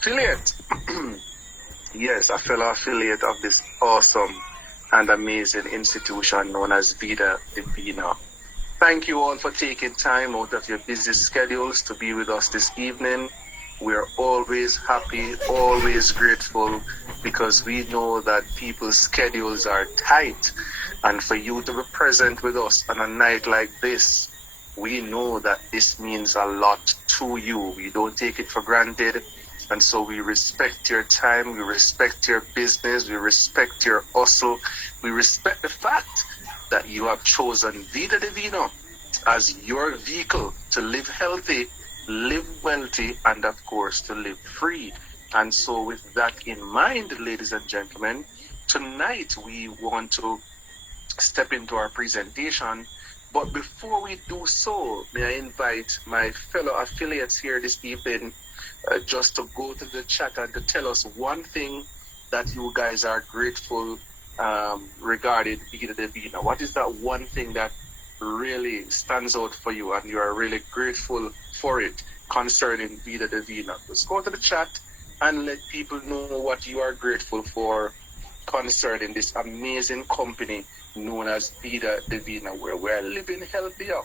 affiliate. Yes, a fellow affiliate of this awesome and amazing institution known as Vida Divina. Thank you all for taking time out of your busy schedules to be with us this evening. We're always happy, always grateful, because we know that people's schedules are tight. And for you to be present with us on a night like this, we know that this means a lot to you. We don't take it for granted. And so we respect your time, we respect your business, we respect your hustle, we respect the fact that you have chosen Vida Divina as your vehicle to live healthy, live wealthy, and of course to live free. And so with that in mind, ladies and gentlemen, tonight we want to step into our presentation. But before we do so, may I invite my fellow affiliates here this evening just to go to the chat and to tell us one thing that you guys are grateful regarding Vida Divina. What is that one thing that really stands out for you and you are really grateful for it concerning Vida Divina? Let's go to the chat and let people know what you are grateful for concerning this amazing company known as Vida Divina, where we are living healthier,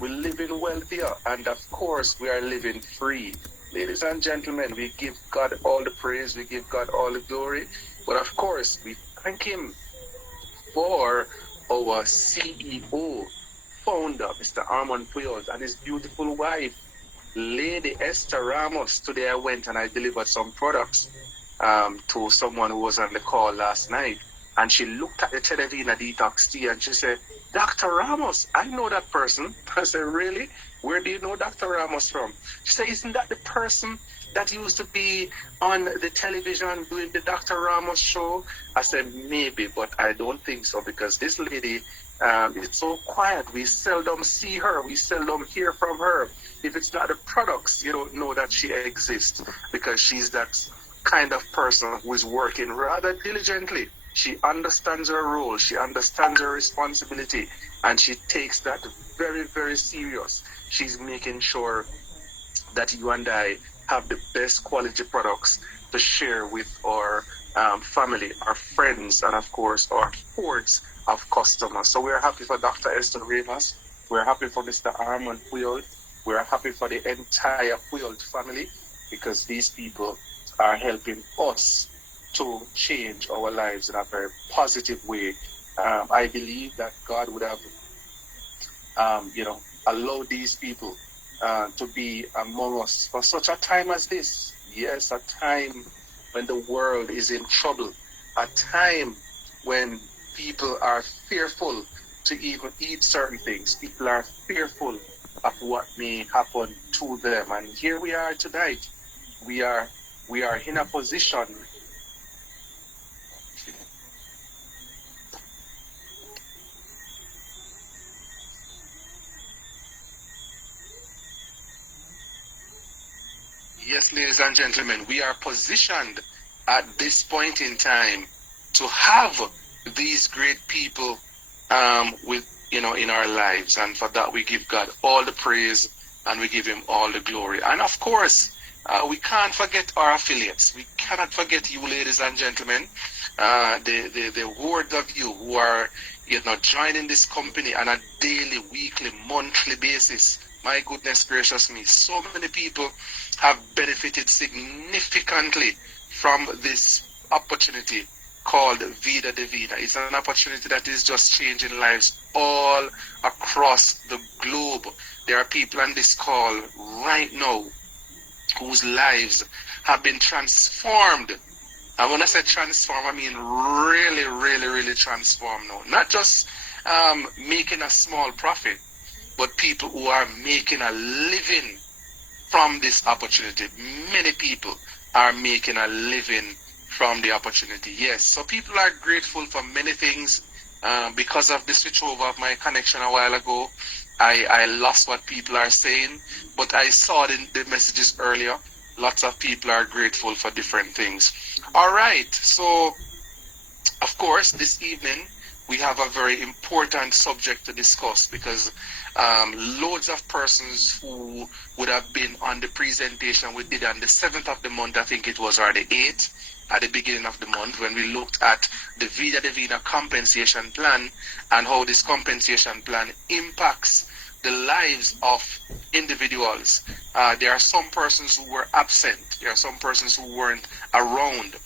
we're living wealthier, and of course we are living free. Ladies and gentlemen, we give God all the praise, we give God all the glory, but of course we thank Him for our CEO, founder, Mr. Armand Puyols, and his beautiful wife, Lady Esther Ramos. Today I went and I delivered some products to someone who was on the call last night, and she looked at the Televina Detox tea and she said, Dr. Ramos, I know that person. I said, really? Where do you know Dr. Ramos from? She said, isn't that the person that used to be on the television doing the Dr. Ramos show? I said, maybe, but I don't think so, because this lady is so quiet. We seldom see her. We seldom hear from her. If it's not the products, you don't know that she exists, because she's that kind of person who is working rather diligently. She understands her role, she understands her responsibility, and she takes that very, very serious. She's making sure that you and I have the best quality products to share with our family, our friends, and of course our hordes of customers. So we're happy for Dr. Esther Ramos. We're happy for Mr. Armand Puyol. We're happy for the entire Puyol family, because these people are helping us to change our lives in a very positive way. I believe that God would have, allowed these people to be among us for such a time as this. Yes, a time when the world is in trouble, a time when people are fearful to even eat certain things. People are fearful of what may happen to them. And here we are tonight. We are in a position. Yes, ladies and gentlemen, we are positioned at this point in time to have these great people in our lives, and for that we give God all the praise and we give Him all the glory. And of course, we can't forget our affiliates. We cannot forget you, ladies and gentlemen, the hordes of you who are joining this company on a daily, weekly, monthly basis. My goodness gracious me, so many people have benefited significantly from this opportunity called Vida Divina. It's an opportunity that is just changing lives all across the globe. There are people on this call right now whose lives have been transformed. And when I say transform, I mean really, really, really transformed now. Not just making a small profit, but people who are making a living from this opportunity. Many people are making a living from the opportunity. Yes, so people are grateful for many things. Because of the switchover of my connection a while ago, I lost what people are saying, but I saw it in the messages earlier. Lots of people are grateful for different things. All right, so of course this evening we have a very important subject to discuss, because loads of persons who would have been on the presentation we did on the 7th of the month, I think it was, or the 8th, at the beginning of the month, when we looked at the Vida Divina compensation plan and how this compensation plan impacts the lives of individuals. There are some persons who were absent. There are some persons who weren't around.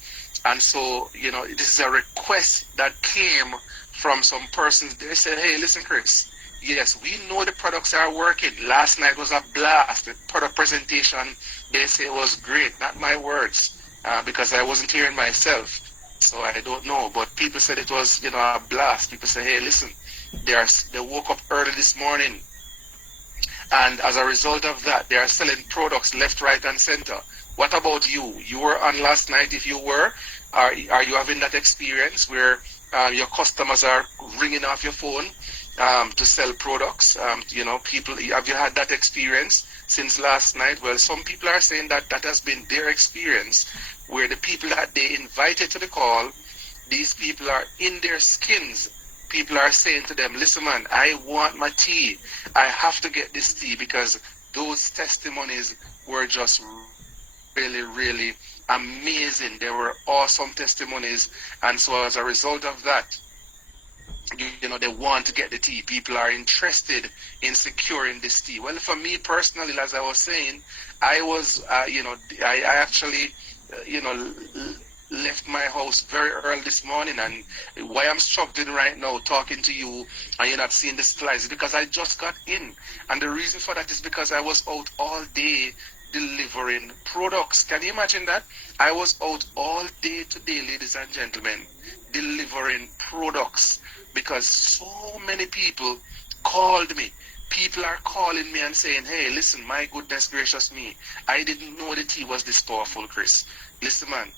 And so, this is a request that came from some persons. They said, hey, listen, Chris, yes, we know the products are working. Last night was a blast. The product presentation, they say, was great. Not my words, because I wasn't hearing myself. So I don't know. But people said it was, a blast. People say, hey, listen, they woke up early this morning. And as a result of that, they are selling products left, right, and center. What about you? You were on last night. If you were, are you having that experience where your customers are ringing off your phone to sell products? People, have you had that experience since last night? Well, some people are saying that that has been their experience, where the people that they invited to the call, these people are in their skins. People are saying to them, listen, man, I want my tea. I have to get this tea, because those testimonies were just really, really amazing. They were awesome testimonies. And so as a result of that, they want to get the tea. People are interested in securing this tea. Well, for me personally, as I was saying, I was, I actually, left my house very early this morning, and why I'm struggling right now talking to you and you're not seeing the slides is because I just got in, and the reason for that is because I was out all day delivering products. Can you imagine that? I was out all day today, ladies and gentlemen, delivering products, because so many people called me. People are calling me and saying, hey, listen, my goodness gracious me, I didn't know the tea was this powerful, Chris. Listen, man,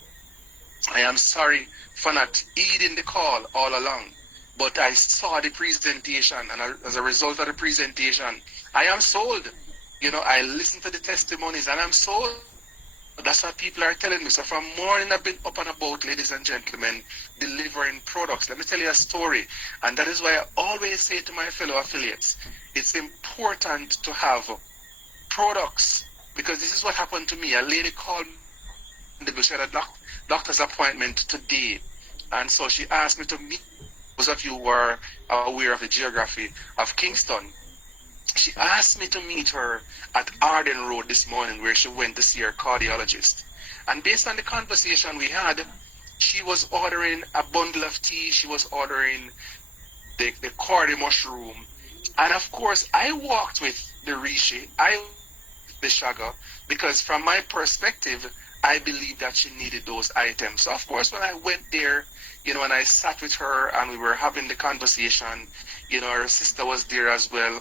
I am sorry for not heeding the call all along, but I saw the presentation, and as a result of the presentation, I am sold. I listened to the testimonies, and I'm sold. That's what people are telling me. So from morning I've been up and about, ladies and gentlemen, delivering products. Let me tell you a story, and that is why I always say to my fellow affiliates, it's important to have products, because this is what happened to me. A lady called me, she had a doctor's appointment today, and so she asked me to meet. Those of you who are aware of the geography of Kingston, she asked me to meet her at Arden Road this morning, where she went to see her cardiologist. And based on the conversation we had, she was ordering a bundle of tea. She was ordering the cordy mushroom, and of course I walked with the reishi, the sugar, because from my perspective, I believe that she needed those items. So of course, when I went there, when I sat with her and we were having the conversation, her sister was there as well.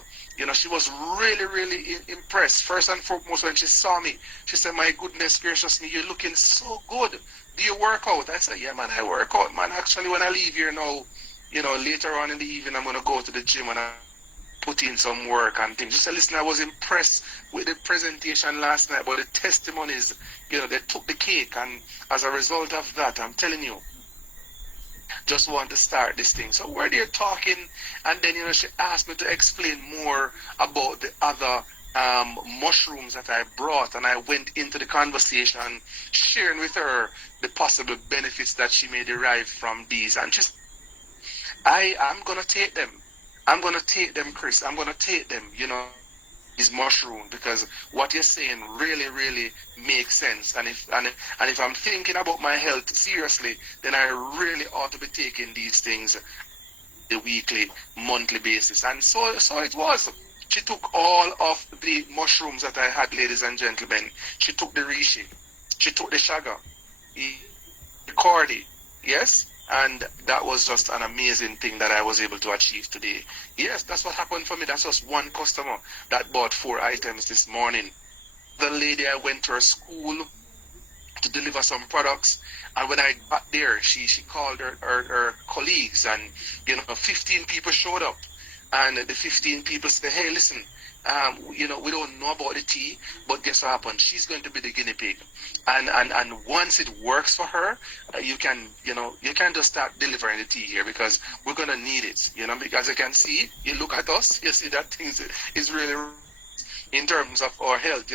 She was really, really impressed. First and foremost, when she saw me, she said, my goodness gracious me, you're looking so good. Do you work out? I said, yeah, man, I work out, man. Actually, when I leave here now, later on in the evening, I'm going to go to the gym and I put in some work and things. She said, listen, I was impressed with the presentation last night, but the testimonies, they took the cake. And as a result of that, I'm telling you, just want to start this thing. So we're there talking, and then, she asked me to explain more about the other mushrooms that I brought, and I went into the conversation, sharing with her the possible benefits that she may derive from these. And just, I'm going to take them. I'm going to take them, Chris. I'm going to take them, these mushrooms, because what you're saying really, really makes sense. And if I'm thinking about my health seriously, then I really ought to be taking these things the weekly, monthly basis. And so it was. She took all of the mushrooms that I had, ladies and gentlemen. She took the reishi. She took the shaga, the cordy, yes? And that was just an amazing thing that I was able to achieve today. Yes, that's what happened for me. That's just one customer that bought 4 items this morning. The lady, I went to her school to deliver some products, and when I got there, she called her colleagues, and 15 people showed up, and the 15 people said, hey, listen, we don't know about the tea, but guess what happened? She's going to be the guinea pig. And once it works for her, you can just start delivering the tea here, because we're gonna need it, because you can see, you look at us, you see that things is really in terms of our health,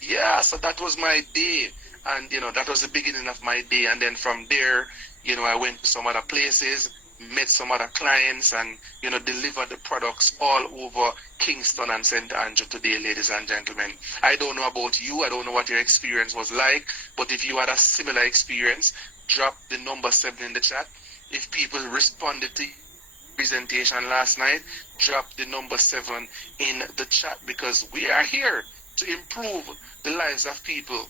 yeah. So that was my day, and that was the beginning of my day. And then from there, I went to some other places, met some other clients, and delivered the products all over Kingston and St. Andrew today, ladies and gentlemen. I don't know about you, I don't know what your experience was like, but if you had a similar experience, drop the number 7 in the chat. If people responded to presentation last night, drop the number 7 in the chat, because we are here to improve the lives of people.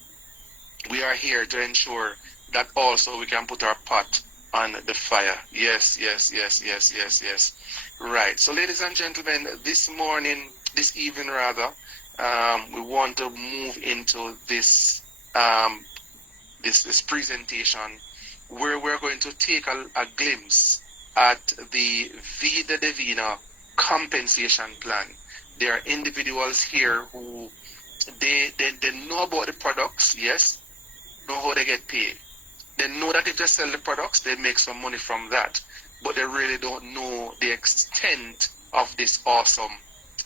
We are here to ensure that also we can put our pot on the fire. Yes. Right. So, ladies and gentlemen, this evening rather, we want to move into this presentation, where we're going to take a glimpse at the Vida Divina compensation plan. There are individuals here who they know about the products, yes, know how they get paid. They know that if they sell the products, they make some money from that, but they really don't know the extent of this awesome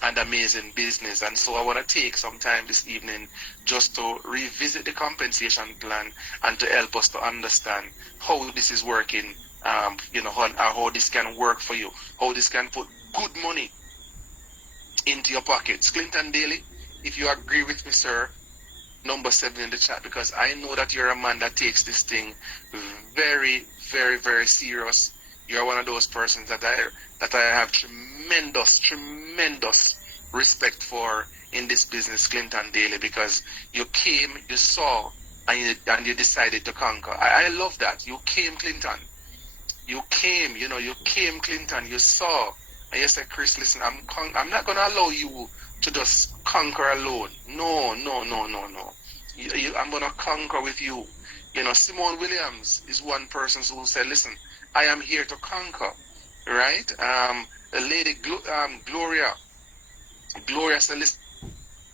and amazing business. And so I want to take some time this evening just to revisit the compensation plan and to help us to understand how this is working, how this can work for you, how this can put good money into your pockets. Clinton Daly, if you agree with me, sir, number 7 in the chat, because I know that you're a man that takes this thing very, very, very serious. You're one of those persons that I have tremendous respect for in this business, Clinton Daly, because you came, you saw, and you decided to conquer. I love that. You came, Clinton. You came, Clinton. You saw, and you said, Chris, listen, I'm not going to allow you to just conquer alone. No. I'm going to conquer with you. Simone Williams is one person who said, listen, I am here to conquer, right? Lady Gloria said, listen,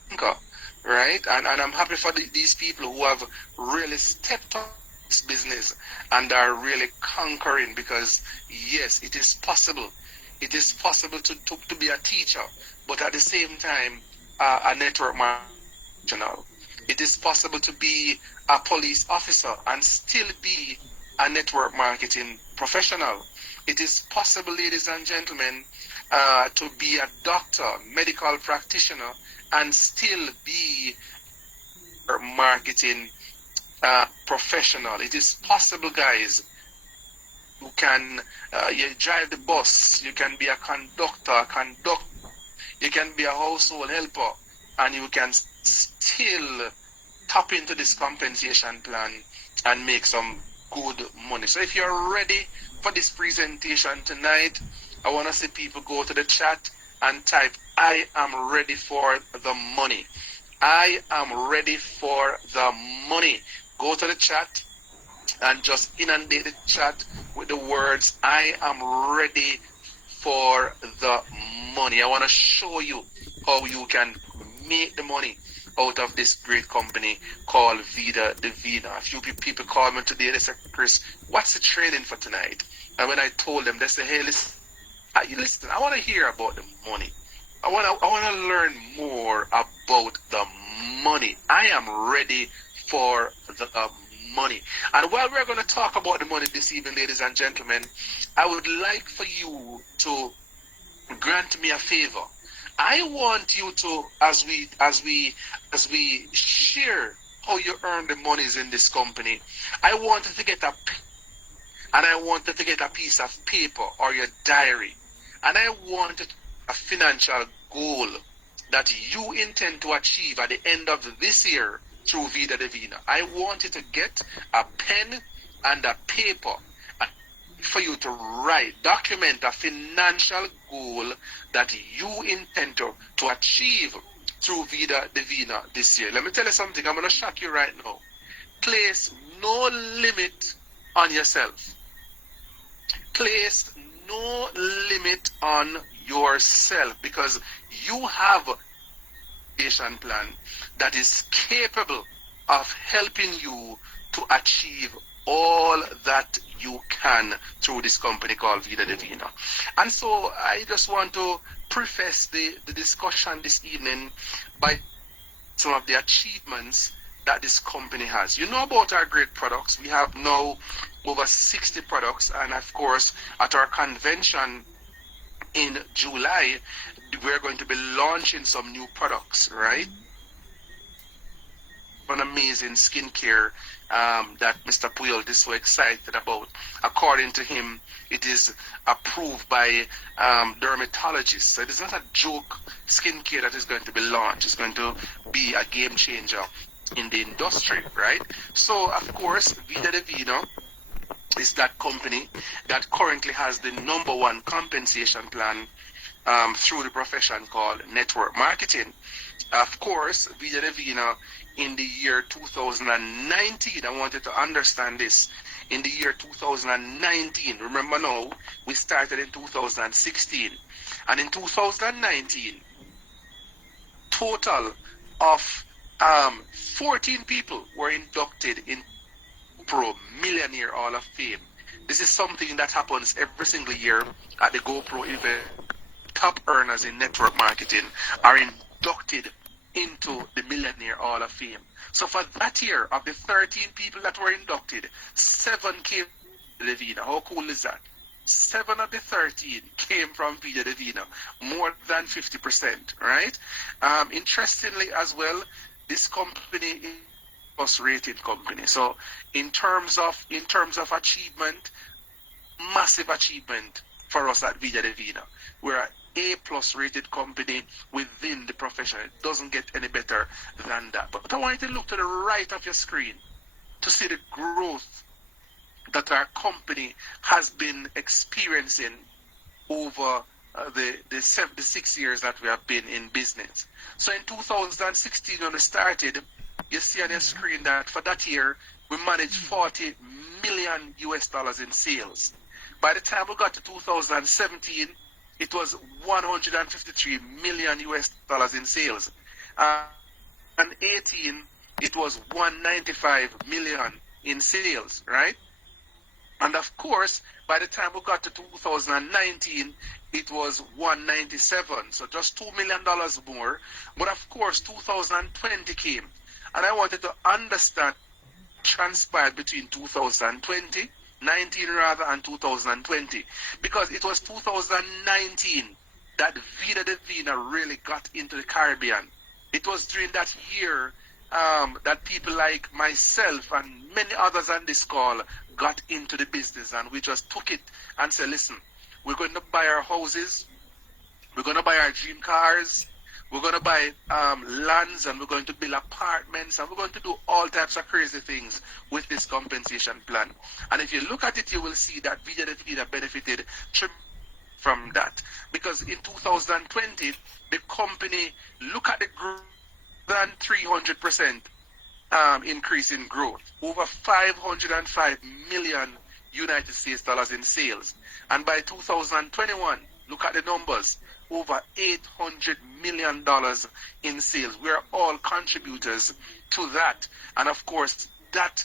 conquer, right? And I'm happy for these people who have really stepped up this business and are really conquering, because yes, it is possible. It is possible to be a teacher, but at the same time, a network marketer. It is possible to be a police officer and still be a network marketing professional. It is possible, ladies and gentlemen, to be a doctor, medical practitioner, and still be a marketing professional. It is possible, guys. You can you drive the bus, you can be a conductor, you can be a household helper, and you can still tap into this compensation plan and make some good money. So if you're ready for this presentation tonight, I want to see people go to the chat and type, I am ready for the money. I am ready for the money. Go to the chat and just inundate the chat with the words, I am ready for the money. I want to show you how you can make the money out of this great company called Vida Divina. A few people called me today, they said, Chris, what's the training for tonight? And when I told them, they said, hey, listen, I want to hear about the money. I want to learn more about the money. I am ready for the money. And while we're going to talk about the money this evening, ladies and gentlemen, I would like for you to grant me a favor. I want you to, as we share how you earn the monies in this company, I want you to get a piece of paper or your diary, and I want a financial goal that you intend to achieve at the end of this year through Vida Divina. I want you to get a pen and a paper for you to document a financial goal that you intend to achieve through Vida Divina this year. Let me tell you something. I'm going to shock you right now. Place no limit on yourself. Place no limit on yourself, because you have a plan that is capable of helping you to achieve all that you can through this company called Vida Divina. And so I just want to preface the discussion this evening by some of the achievements that this company has. You know about our great products. We have now over 60 products, and of course at our convention in July we're going to be launching some new products, right? An amazing skincare that Mr. Puyol is so excited about. According to him, it is approved by dermatologists. So it is not a joke skincare that is going to be launched. It's going to be a game changer in the industry, right? So, of course, Vida Divina is that company that currently has the #1 compensation plan through the profession called network marketing. Of course, Vida Divina in the year 2019, I wanted to understand this. In the year 2019, remember now, we started in 2016. And in 2019, total of 14 people were inducted in GoPro Millionaire Hall of Fame. This is something that happens every single year at the GoPro event. Top earners in network marketing are inducted into the Millionaire Hall of Fame. So for that year, of the 13 people that were inducted, 7 came from Vida Divina. How cool is that? 7 of the 13 came from Vida Divina, more than 50%, right? Interestingly as well, this company is a plus rated company. So in terms of achievement, massive achievement for us at Vida Divina. We're an A+ rated company within the profession. It doesn't get any better than that. But I want you to look to the right of your screen to see the growth that our company has been experiencing over the 6 years that we have been in business. So in 2016 when we started, you see on your screen that for that year we managed $40 million in sales. By the time we got to 2017, it was $153 million in sales. And 18, it was $195 million in sales, right? And of course, by the time we got to 2019, it was $197, so just $2 million more. But of course, 2020 came, and I wanted to understand what transpired between 2020, 19 rather, and 2020, because it was 2019 that Vida Divina really got into the Caribbean. It was during that year that people like myself and many others on this call got into the business, and we just took it and said, listen, we're going to buy our houses, we're going to buy our dream cars, we're going to buy lands, and we're going to build apartments, and we're going to do all types of crazy things with this compensation plan. And if you look at it, you will see that Vida Divina benefited from that, because in 2020 the company, look at the growth, than 300% increase in growth, over 505 million United States dollars in sales. And by 2021, look at the numbers, over $800 million in sales. We are all contributors to that. And of course, that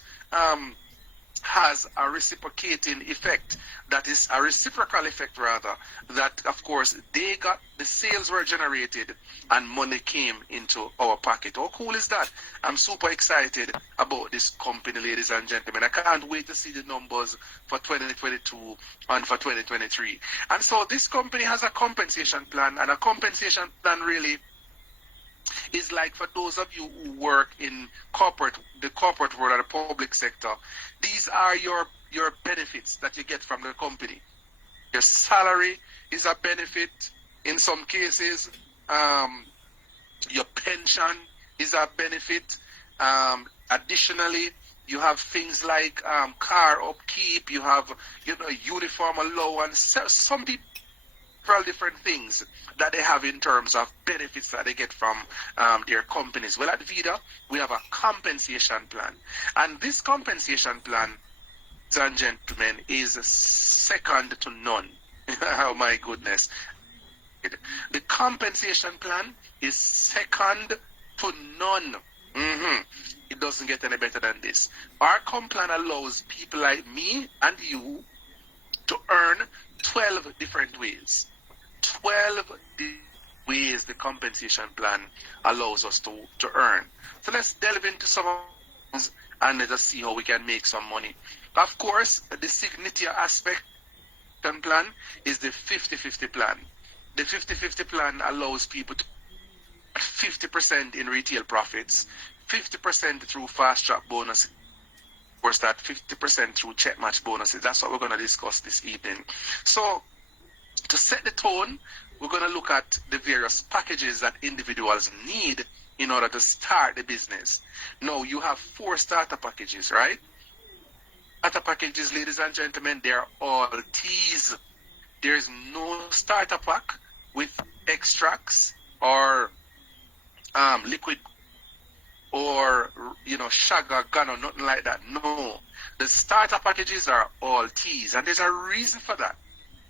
has a reciprocating effect, that is a reciprocal effect rather, that of course they got, the sales were generated and money came into our pocket. How cool is that? I'm super excited about this company, ladies and gentlemen. I can't wait to see the numbers for 2022 and for 2023. And so this company has a compensation plan, and a compensation plan really is like, for those of you who work in the corporate world or the public sector, these are your benefits that you get from the company. Your salary is a benefit in some cases. Your pension is a benefit. Additionally, you have things like car upkeep. You have uniform allowance. Some people, different things that they have in terms of benefits that they get from their companies. Well, at Vida, we have a compensation plan. And this compensation plan, ladies and gentlemen, is second to none. Oh my goodness. The compensation plan is second to none. It doesn't get any better than this. Our comp plan allows people like me and you to earn 12 different ways. 12 ways the compensation plan allows us to earn. So let's delve into some of those and let us see how we can make some money. Of course, the signature aspect plan is the 50-50 plan. The 50-50 plan allows people to 50% in retail profits, 50% through fast track bonuses, of course that 50% through check match bonuses. That's what we're going to discuss this evening. So to set the tone, we're going to look at the various packages that individuals need in order to start the business. Now, you have 4 starter packages, right? Starter packages, ladies and gentlemen, they're all teas. There's no starter pack with extracts or liquid or sugar, gun or nothing like that. No, the starter packages are all teas, and there's a reason for that.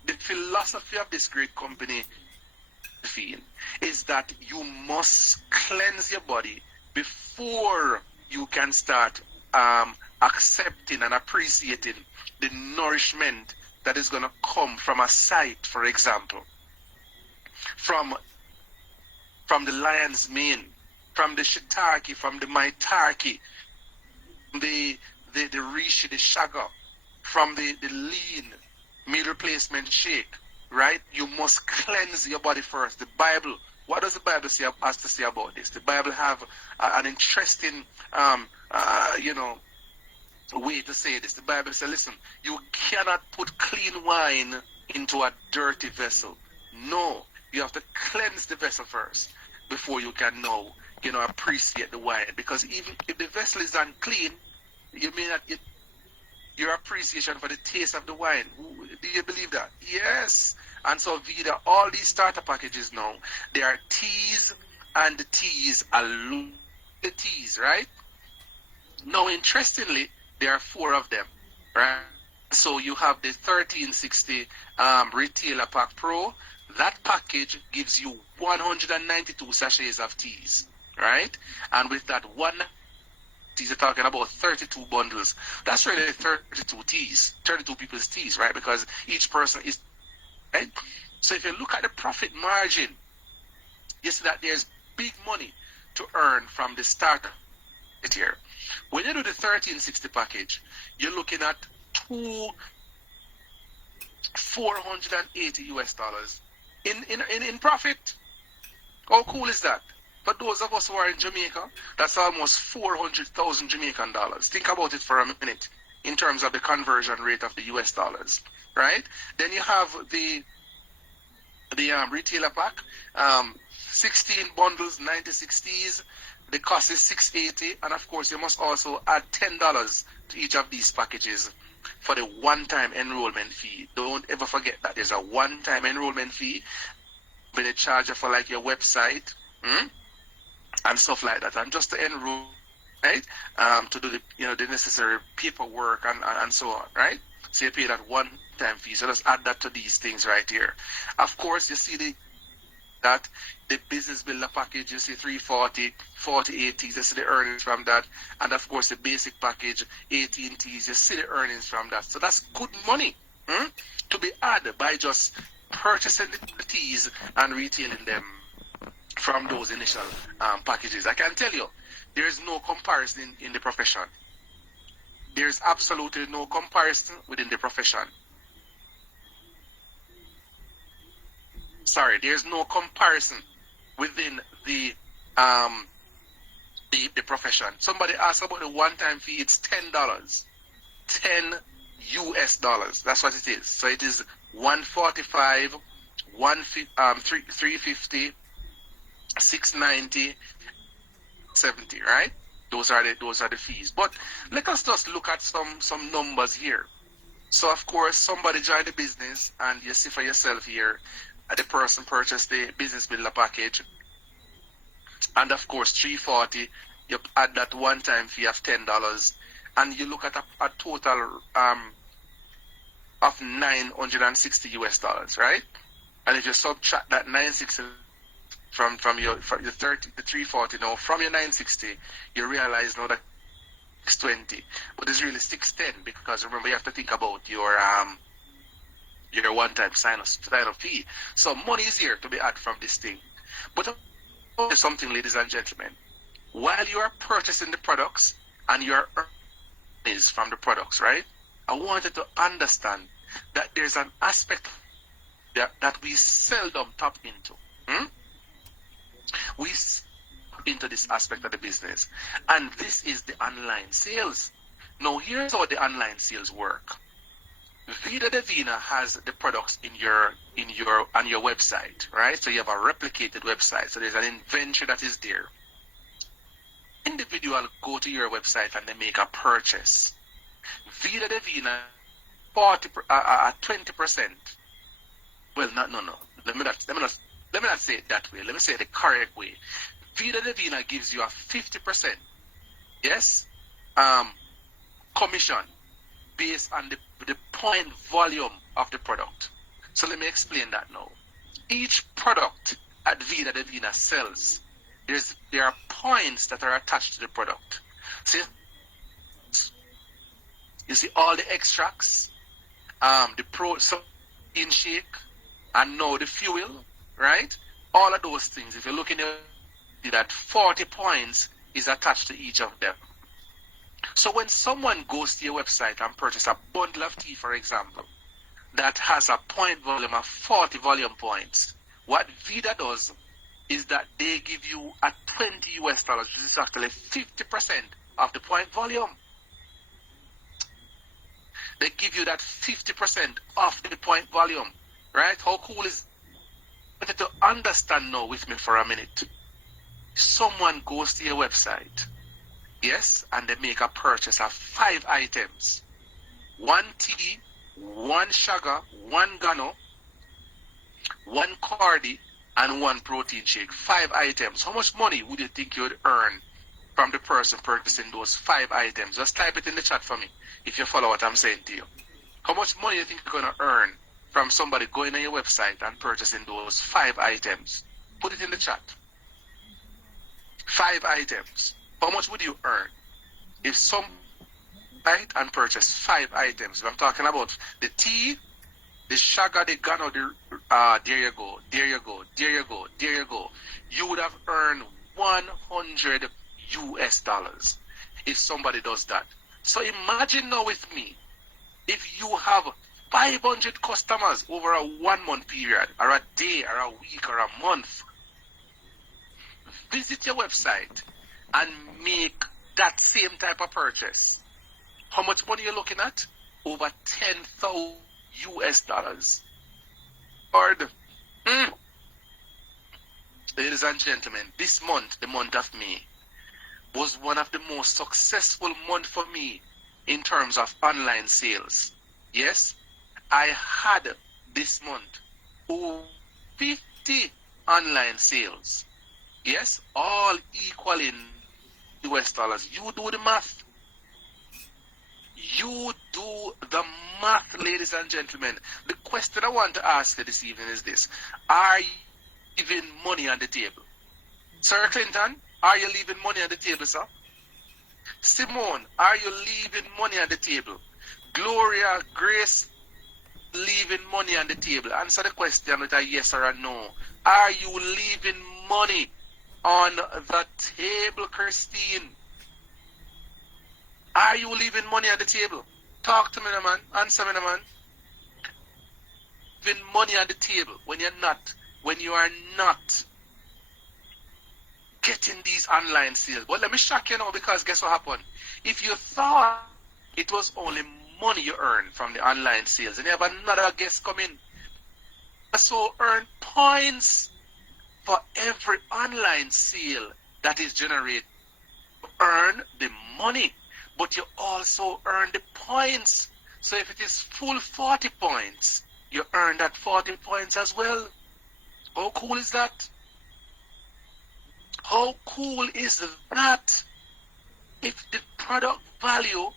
The philosophy of this great company is that you must cleanse your body before you can start accepting and appreciating the nourishment that is going to come from a site, for example, from the lion's mane, from the shiitake, from the maitake, the reishi, the shaga, from the lean meal replacement shake, right? You must cleanse your body first. The Bible, what does the Bible has to say about this? The Bible have an interesting, way to say this. The Bible says, listen, you cannot put clean wine into a dirty vessel. No, you have to cleanse the vessel first before you can now, appreciate the wine. Because even if the vessel is unclean, you may not get your appreciation for the taste of the wine. Do you believe that? Yes. And so Vida, all these starter packages now, they are teas, and the teas are the teas, right? Now, interestingly, there are 4 of them, right? So you have the 1360 Retailer Pack Pro. That package gives you 192 sachets of teas, right? And with that one, you're talking about 32 bundles. That's really 32 teas, 32 people's teas, right? Because each person is, right? So if you look at the profit margin, you see that there's big money to earn from the starter here. When you do the 1360 package, you're looking at $480 in profit. How cool is that? For those of us who are in Jamaica, that's almost 400,000 Jamaican dollars. Think about it for a minute in terms of the conversion rate of the US dollars, right? Then you have the retailer pack, 16 bundles, 96 teas. The cost is $680, and of course you must also add $10 to each of these packages for the one-time enrollment fee. Don't ever forget that there's a one-time enrollment fee. But they charge you for like your website and stuff like that, and just to enroll, right? To do the necessary paperwork and so on, right? So you pay that one-time fee. So let's add that to these things right here. Of course, you see the business builder package, you see 340, 48 T's, you see the earnings from that. And of course, the basic package, 18 T's, you see the earnings from that. So that's good money to be added by just purchasing the T's and retailing them from those initial packages. I can tell you, there is no comparison in the profession. There's absolutely no comparison within the profession. Sorry, there's no comparison within the profession. Somebody asked about the one-time fee. It's $10, $10 US dollars. That's what it is. So it is 145, 350, 690, 70. Right? Those are the fees. But let us just look at some numbers here. So of course, somebody joined the business, and you see for yourself here. The person purchased the business builder package, and of course 340, you add that one-time fee of $10, and you look at a total of 960 US dollars, right? And if you subtract that 960 from the 340 now from your 960, you realize now that 620, but it's really 610 because remember you have to think about your one-time sign-up fee. So money is here to be had from this thing. But there's something, ladies and gentlemen. While you are purchasing the products and your earnings from the products, right? I wanted to understand that there's an aspect that we seldom tap into. We tap into this aspect of the business, and this is the online sales. Now, here's how the online sales work. Vida Divina has the products on your website, right? So you have a replicated website. So there's an inventory that is there. Individual go to your website and they make a purchase. Vida Divina 20%. Well, no. Let me not say it that way. Let me say it the correct way. Vida Divina gives you a 50%, yes, commission based on the point volume of the product. So let me explain that now. Each product at Vida Divina sells, there are points that are attached to the product. So you see all the extracts, the protein shake, and now the fuel, right? All of those things. If you look in that 40 points is attached to each of them. So when someone goes to your website and purchases a bundle of tea, for example, that has a point volume of 40 volume points, what Vida does is that they give you a $20, which is actually 50% of the point volume. They give you that 50% of the point volume, right? How cool is it? To understand now with me for a minute. Someone goes to your website, yes, and they make a purchase of 5 items. 1 tea, 1 sugar, 1 gano, 1 cordy, and 1 protein shake. 5 items. How much money would you think you would earn from the person purchasing those 5 items? Just type it in the chat for me if you follow what I'm saying to you. How much money do you think you're going to earn from somebody going on your website and purchasing those 5 items? Put it in the chat. 5 items. How much would you earn if some right and purchase 5 items? If I'm talking about the tea, the sugar, the gano, there you go. You would have earned $100 if somebody does that. So imagine now with me, if you have 500 customers over a 1 month period, or a day, or a week, or a month, visit your website and make that same type of purchase. How much money are you looking at? Over $10,000. Lord. Ladies and gentlemen, this month, the month of May, was one of the most successful months for me in terms of online sales. Yes, I had this month over 50 online sales. Yes, all equaling US dollars. You do the math. You do the math, ladies and gentlemen. The question I want to ask you this evening is this. Are you leaving money on the table? Sir Clinton, are you leaving money on the table, sir? Simone, are you leaving money on the table? Gloria, Grace, leaving money on the table? Answer the question with a yes or a no. Are you leaving money on the table, Christine? Are you leaving money on the table? Talk to me, man. Answer me, man. Leaving money on the table when you are not getting these online sales. Well, let me shock you now, because guess what happened? If you thought it was only money you earn from the online sales, and you have another guest come in, so earn points for every online sale that is generated. You earn the money, but you also earn the points. So if it is full 40 points, you earn that 40 points as well. How cool is that? How cool is that? If the product value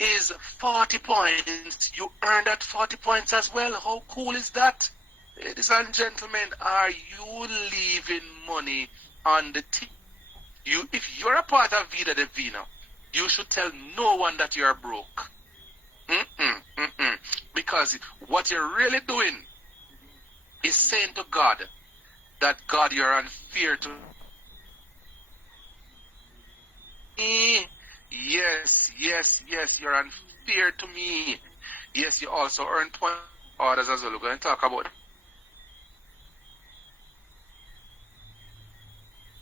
is 40 points, you earn that 40 points as well. How cool is that? Ladies and gentlemen, are you leaving money on the table? If you're a part of Vida Divina, You should tell no one that you are broke. Because what you're really doing is saying to God that God, you're unfair to me. Yes, you're unfair to me. Yes, you also earn point orders as well. We're going to talk about it.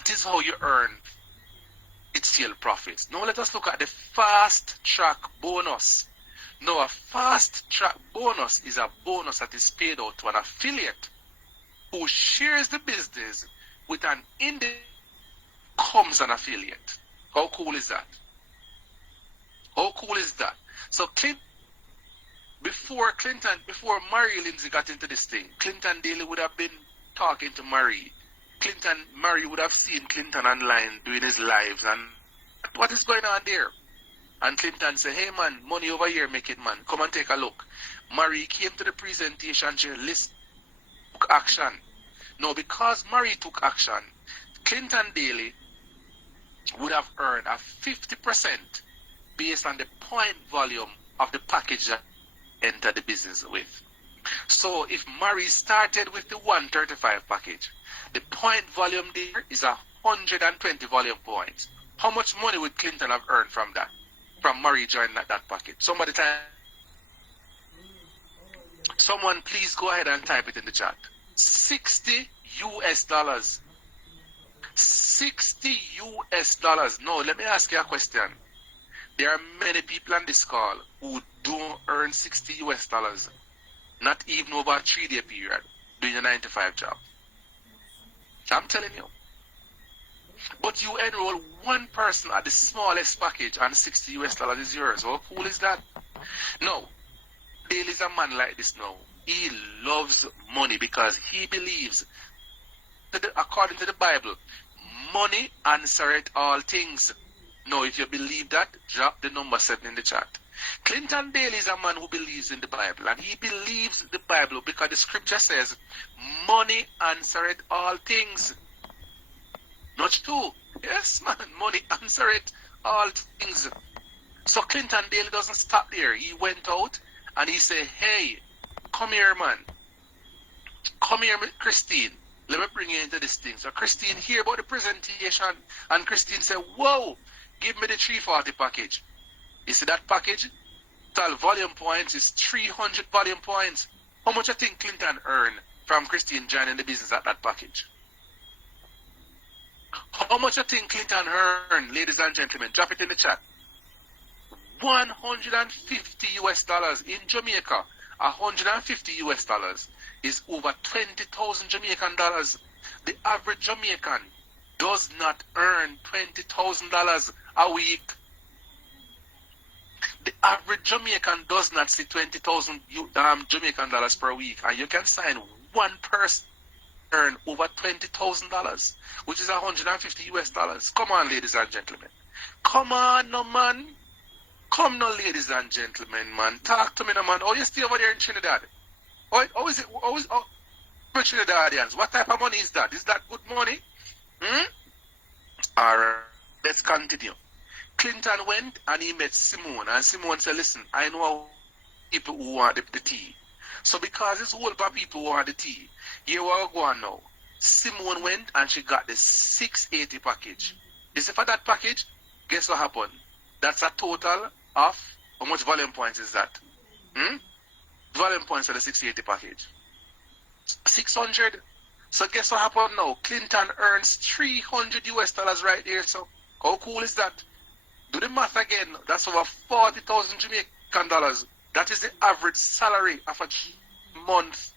This is how you earn sale profits. Now let us look at the fast track bonus. Now a fast track bonus is a bonus that is paid out to an affiliate who shares the business with an individual becomes an affiliate. How cool is that? How cool is that? So before Murray Lindsay got into this thing, Clinton Daly would have been talking to Murray. Murray would have seen Clinton online doing his lives and what is going on there? And Clinton said, hey man, money over here, make it man. Come and take a look. Murray came to the presentation, she took action. Now because Murray took action, Clinton Daly would have earned a 50% based on the point volume of the package that entered the business with. So if Murray started with the 135 package, the point volume there is 120 volume points. How much money would Clinton have earned from that? From Murray joining that package? Someone please go ahead and type it in the chat. $60 US. $60 US. No, let me ask you a question. There are many people on this call who don't earn $60 US. Not even over a 3-day period doing a 9-to-5 job. I'm telling you. But you enroll one person at the smallest package and $60 US is yours. How cool is that? No. Dale is a man like this now. He loves money because he believes, according to the Bible, money answereth all things. Now, if you believe that, drop the number 7 in the chat. Clinton Daly is a man who believes in the Bible, and he believes the Bible because the scripture says, money answereth all things. Not true. Yes, man, money answereth all things. So Clinton Daly doesn't stop there. He went out and he said, hey, come here, man. Come here, Christine. Let me bring you into this thing. So Christine hear about the presentation, and Christine said, whoa, give me the 340 package. You see that package? Total volume points is 300 volume points. How much I think Clinton earned from Christine joining the business at that package? How much I think Clinton earned, ladies and gentlemen? Drop it in the chat. $150 US in Jamaica. $150 US is over 20,000 Jamaican dollars. The average Jamaican does not earn $20,000 a week. The average Jamaican does not see 20,000 Jamaican dollars per week, and you can sign one person earn over $20,000, which is $150 US. Come on, ladies and gentlemen. Come on, no man. Come now, ladies and gentlemen, man. Talk to me, no man. Oh, you stay over there in Trinidad? How is it? Trinidadians? What type of money is that? Is that good money? Alright, let's continue. Clinton went and he met Simone, and Simone said, listen, I know people who want the tea. So because it's whole of people who want the tea, here we go on now. Simone went and she got the 680 package. You see, for that package, guess what happened? That's a total of, how much volume points is that? Volume points for the 680 package. 600. So guess what happened now? Clinton earns $300 US right there. So how cool is that? Do the math again. That's over 40,000 Jamaican dollars. That is the average salary of a month.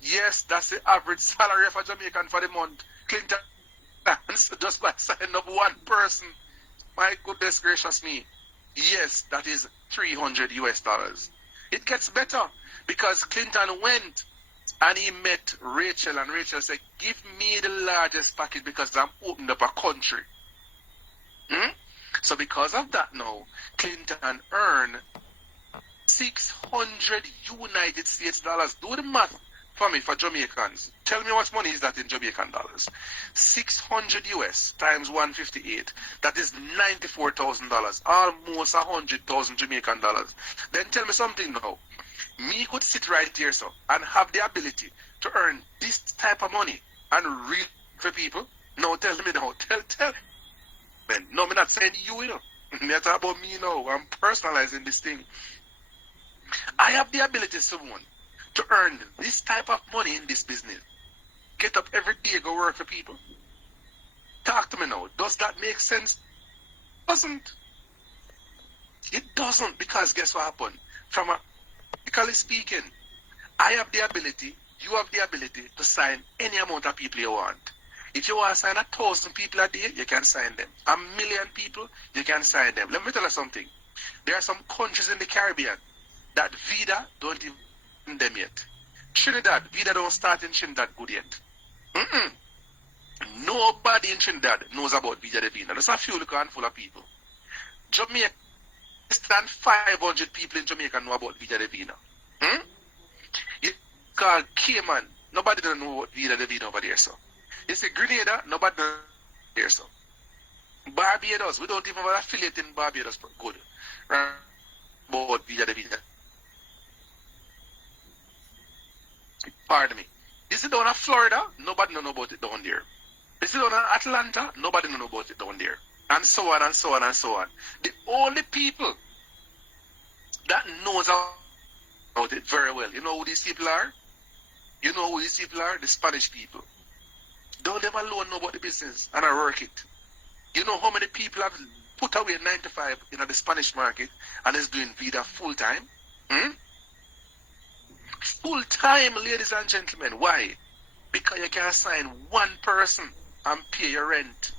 Yes, that's the average salary of a Jamaican for the month. Clinton, just by signing up one person. My goodness gracious me. Yes, that is $300 US. It gets better because Clinton went and he met Rachel, and Rachel said, give me the largest package because I'm opening up a country. So because of that now, Clinton earned $600 United States dollars. Do the math. for me, for Jamaicans. Tell me what money is that in Jamaican dollars. 600 US times 158. That is $94,000. Almost 100,000 Jamaican dollars. Then tell me something now. Me could sit right here, so, and have the ability to earn this type of money and read for people. No, tell me now. Tell. Man, no, I'm not saying you know. Me talk about me now. I'm personalizing this thing. I have the ability, someone, to earn this type of money in this business. Get up every day, go work for people. Talk to me now. Does that make sense? Doesn't. It doesn't, because guess what happened? From a practically speaking, I have the ability, you have the ability to sign any amount of people you want. If you want to sign 1,000 people a day, you can sign them. 1,000,000 people, you can sign them. Let me tell you something. There are some countries in the Caribbean that Vida don't even in them yet. Trinidad, Vida don't start in Trinidad good yet. Nobody in Trinidad knows about Vida Divina. There's a few handful of people. Jamaica, less than 500 people in Jamaica know about Vida Divina. It's called Cayman. Nobody don't know about Vida Divina over there, so. You see Grenada, nobody knows there, so. Barbados, we don't even have an affiliate in Barbados. Good. Right? About Vida Divina. Pardon me. This is down in Florida, nobody know about it down there. This is down in Atlanta, nobody know about it down there. And so on and so on and so on. The only people that knows about it very well, you know who these people are? You know who these people are? The Spanish people. Don't them alone know about the business and I work it. You know how many people have put away 95 in the Spanish market and is doing Vida full time? Full time, ladies and gentlemen. Why? Because you can assign one person and pay your rent.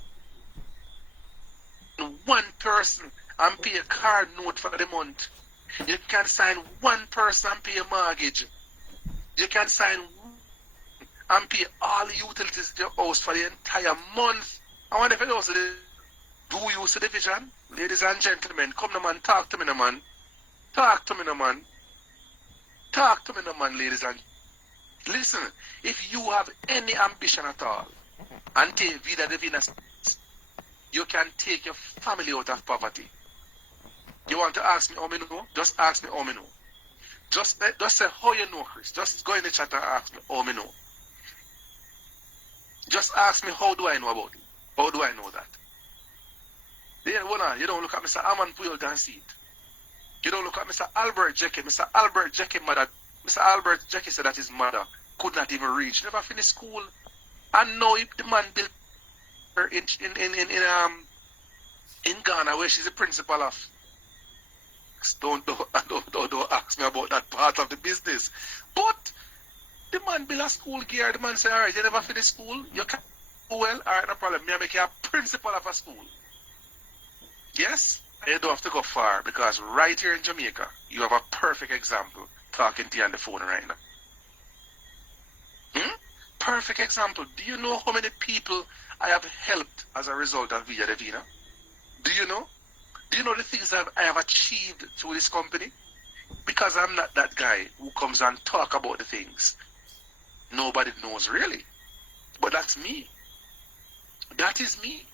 One person and pay a car note for the month. You can sign one person and pay a mortgage. You can sign and pay all the utilities in your house for the entire month. I wonder if it also do you see the vision? Ladies and gentlemen, come no man, talk to me no man. Talk to me no man. Talk to me no man, ladies and listen, if you have any ambition at all and take Vida Divina, you can take your family out of poverty. You want to ask me how me know? Just ask me how me know. Just say how you know, Chris. Just go in the chat and ask me how me know. Just ask me how do I know about it? How do I know that? You don't look at Mr. Aman Puyol and see it. You don't look at Mr. Albert Jackie. Mr. Albert Jackie mother. Mr. Albert Jackie said that his mother could not even reach. Never finished school. And now the man built her in Ghana where she's the principal of. Don't ask me about that part of the business. But the man built a school gear. The man said, all right, you never finished school. You can't do well. All right, no problem. Me make you a principal of a school. Yes? And you don't have to go far because right here in Jamaica, you have a perfect example talking to you on the phone right now. Perfect example. Do you know how many people I have helped as a result of Vida Divina? Do you know? Do you know the things that I have achieved through this company? Because I'm not that guy who comes and talk about the things nobody knows really. But that's me. That is me.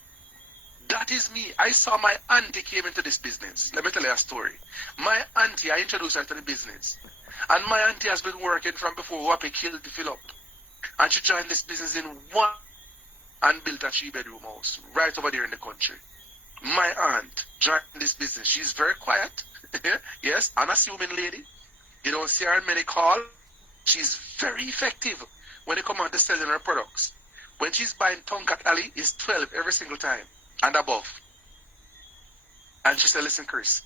That is me. I saw my auntie came into this business. Let me tell you a story. My auntie, I introduced her to the business. And my auntie has been working from before Wappy killed the fill up. And she joined this business in one and built a 3-bedroom house right over there in the country. My aunt joined this business. She's very quiet. Yes, unassuming lady. You don't see her in many calls. She's very effective when it comes out to selling her products. When she's buying Tonkat Ali, it's 12 every single time and above. And she said, listen, Chris,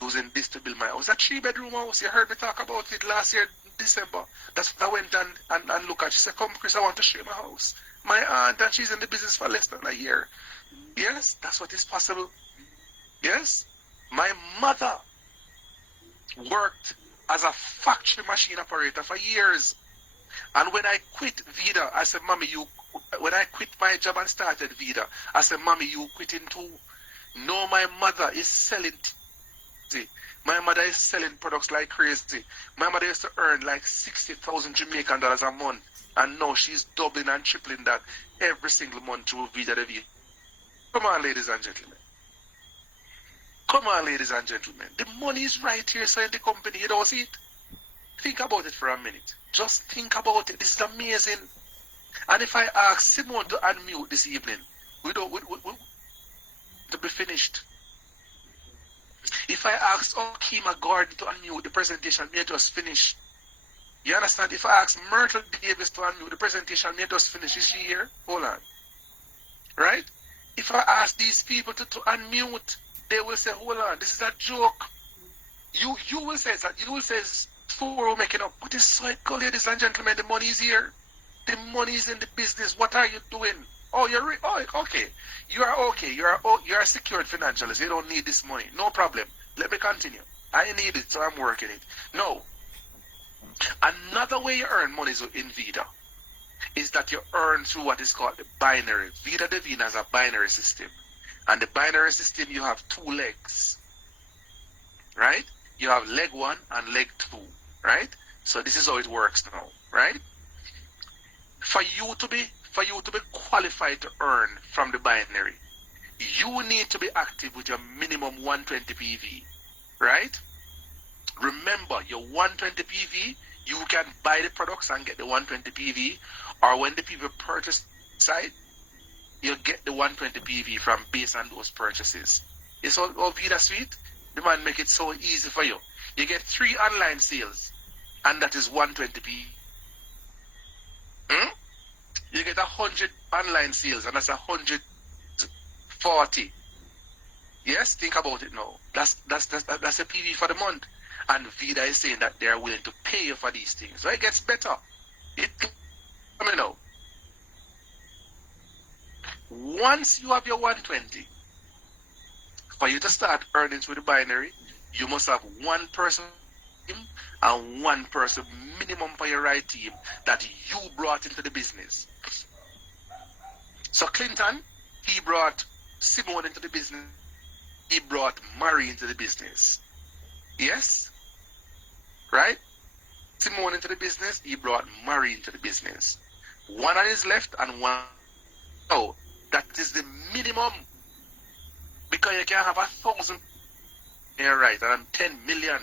using this to build my house. A 3-bedroom house. You heard me talk about it last year, December. That's what I went and look at. She said, come, Chris, I want to show you my house. My aunt, and she's in the business for less than a year. Yes, that's what is possible. Yes, my mother worked as a factory machine operator for years. And when I quit Vida, I said, Mommy, when I quit my job and started Vida, I said, Mommy, you quitting too? No, my mother is selling My mother is selling products like crazy. My mother used to earn like 60,000 Jamaican dollars a month. And now she's doubling and tripling that every single month through Vida Divina. Come on, ladies and gentlemen. Come on, ladies and gentlemen. The money is right here, so in the company, you don't see it. Think about it for a minute. Just think about it. This is amazing. And if I ask Simone to unmute this evening, we to be finished. If I ask Okima Gordon to unmute the presentation, may just finish. You understand? If I ask Myrtle Davis to unmute the presentation, may just finish. Is she here? Hold on. Right? If I ask these people to unmute, they will say, hold on, this is a joke. You will say that. You will say, we're making up. But it's so cool, ladies and gentlemen, the money is here. The money is in the business. What are you doing? Oh, okay. You are okay. You are secured financially. So you don't need this money. No problem. Let me continue. I need it, so I'm working it. No. Another way you earn money in Vida is that you earn through what is called the binary. Vida Divina is a binary system. And the binary system, you have two legs. Right? You have leg 1 and leg 2. Right? So this is how it works now. Right? For you to be qualified to earn from the binary, you need to be active with your minimum 120 PV. Right? Remember, your 120 PV, you can buy the products and get the 120 PV, or when the people purchase site, you'll get the 120 PV from based on those purchases. It's all Vida sweet. The man make it so easy for you. You get 3 online sales, and that is 120 PV. You get 100 online sales, and that's 140. Yes, think about it now. That's a PV for the month. And Vida is saying that they are willing to pay you for these things. So it gets better. Now. Once you have your 120, for you to start earning through the binary, you must have one person and one person minimum for your right team that you brought into the business. So Clinton, he brought Simone into the business. He brought Murray into the business. Yes? Right? Simone into the business, he brought Murray into the business. One on his left and one. Oh, that is the minimum. Because you can have 1,000 on your right and 10 million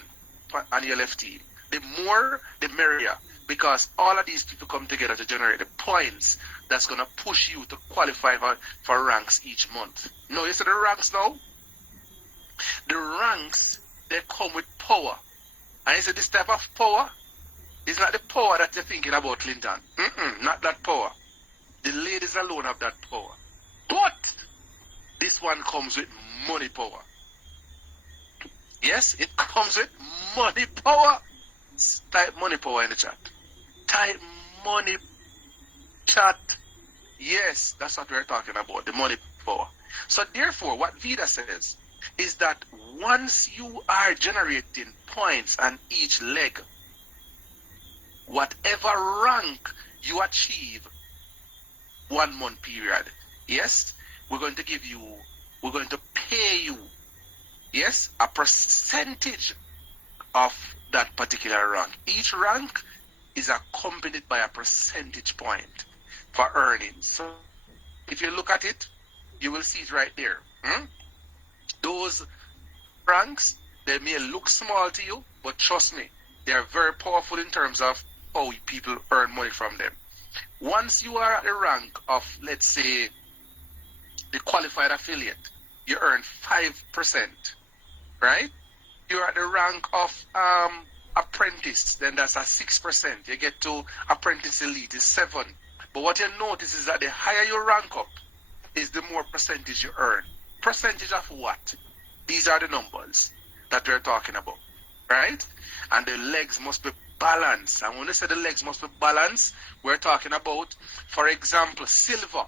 on your left team. The more, the merrier. Because all of these people come together to generate the points that's going to push you to qualify for ranks each month. No, you see the ranks now? The ranks, they come with power. And you see this type of power is not the power that you're thinking about, Clinton. Not that power. The ladies alone have that power. But this one comes with money power. Yes, it comes with money power. Type money power in the chat. Type money chat. Yes, that's what we're talking about, the money power. So therefore, what Vida says is that once you are generating points on each leg, whatever rank you achieve 1 month period, yes, we're going to pay you, yes, a percentage of that particular rank. Each rank is accompanied by a percentage point for earnings. So if you look at it, you will see it right there. Those ranks, they may look small to you, but trust me, they are very powerful in terms of how people earn money from them. Once you are at the rank of, let's say, the qualified affiliate, you earn 5%, right? You're at the rank of apprentice, then that's a 6%. You get to apprentice elite, is 7. But what you notice is that the higher you rank up, is the more percentage you earn. Percentage of what? These are the numbers that we're talking about, right? And the legs must be balanced. And when we say the legs must be balanced, we're talking about, for example, silver.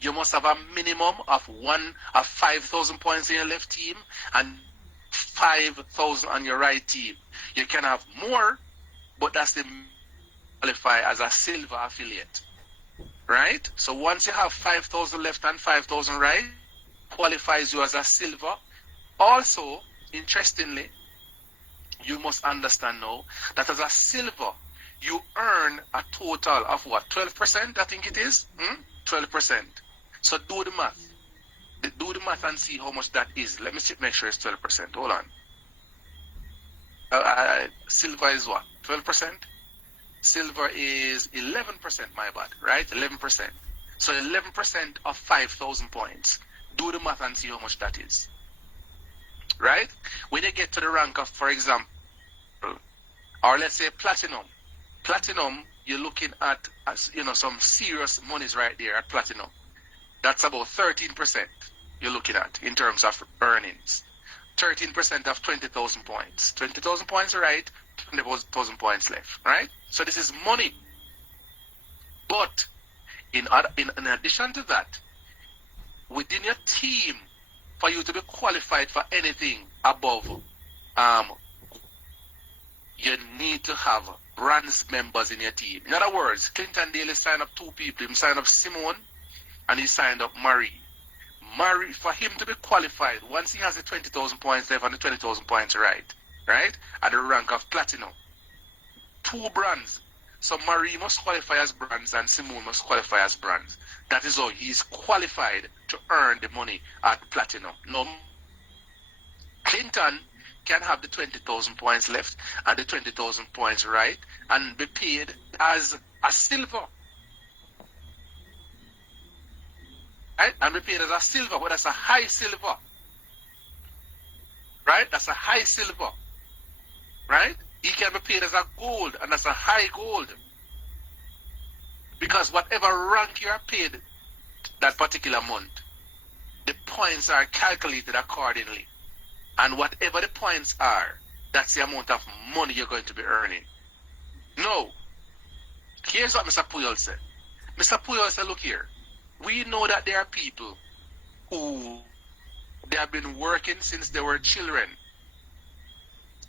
You must have a minimum of 5,000 points in your left team and 5,000 on your right team. You can have more, but that's the qualify as a silver affiliate, right? So once you have 5,000 left and 5,000 right, qualifies you as a silver. Also, Interestingly, you must understand now that as a silver, you earn a total of what? 12%, I think it is? 12%. So do the math. Do the math and see how much that is. Let me make sure it's 12%. Hold on. Silver is what? 12%? Silver is 11%, my bad, right? 11%. So 11% of 5,000 points. Do the math and see how much that is. Right? When you get to the rank of, for example, or let's say platinum. Platinum, you're looking at, some serious monies right there at platinum. That's about 13% you're looking at in terms of earnings. 13% of 20,000 points. 20,000 points, right? 20,000 points left, right? So this is money. But in addition to that, within your team, for you to be qualified for anything above, you need to have bronze members in your team. In other words, Clinton Daly signed up 2 people. He signed up Simone and he signed up Marie. Marie, for him to be qualified, once he has the 20,000 points left and the 20,000 points right? At the rank of platinum. 2 bronze. So Marie must qualify as bronze and Simone must qualify as bronze. That is how he is qualified to earn the money at platinum. No, Clinton can have the 20,000 points left and the 20,000 points right and be paid as a silver. Right? And be paid as a silver, but that's a high silver. Right? That's a high silver. Right? He can be paid as a gold, and that's a high gold. Because whatever rank you are paid that particular month, the points are calculated accordingly. And whatever the points are, that's the amount of money you're going to be earning. No. Here's what Mr. Puyol said. Mr. Puyol said, look here. We know that there are people who they have been working since they were children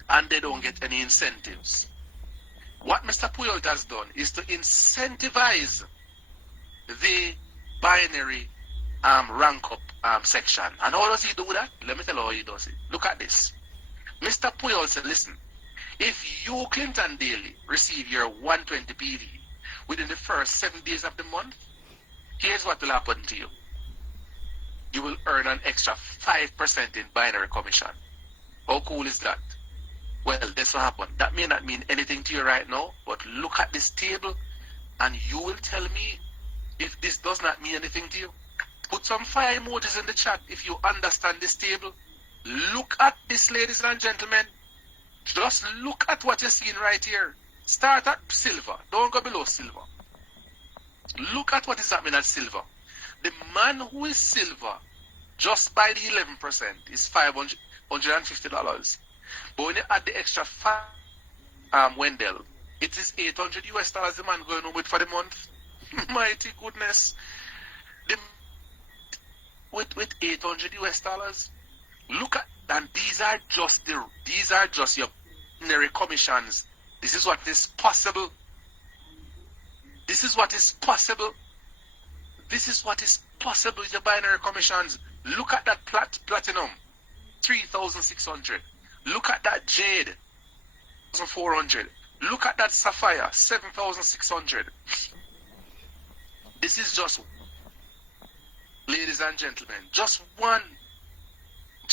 and they don't get any incentives. What Mr. Puyol has done is to incentivize the binary rank up section. And how does he do that? Let me tell you how he does it. Look at this. Mr. Puyol said, listen, if you, Clinton Daly, receive your 120 PV within the first 7 days of the month, here's what will happen to you. You will earn an extra 5% in binary commission. How cool is that? Well, that's what happened. That may not mean anything to you right now, but look at this table and you will tell me if this does not mean anything to you. Put some fire emojis in the chat if you understand this table. Look at this, ladies and gentlemen. Just look at what you're seeing right here. Start at silver. Don't go below silver. Look at what is happening at silver. The man who is silver, just by the 11%, is $550. But when you add the extra 5, Wendell, it is $800 the man going home with for the month. Mighty goodness. With $800, look at, and these are just your binary commissions. This is what is possible. This is what is possible. This is what is possible with your binary commissions. Look at that platinum, 3,600. Look at that jade, 1,400. Look at that sapphire, 7,600. This is just, ladies and gentlemen, just one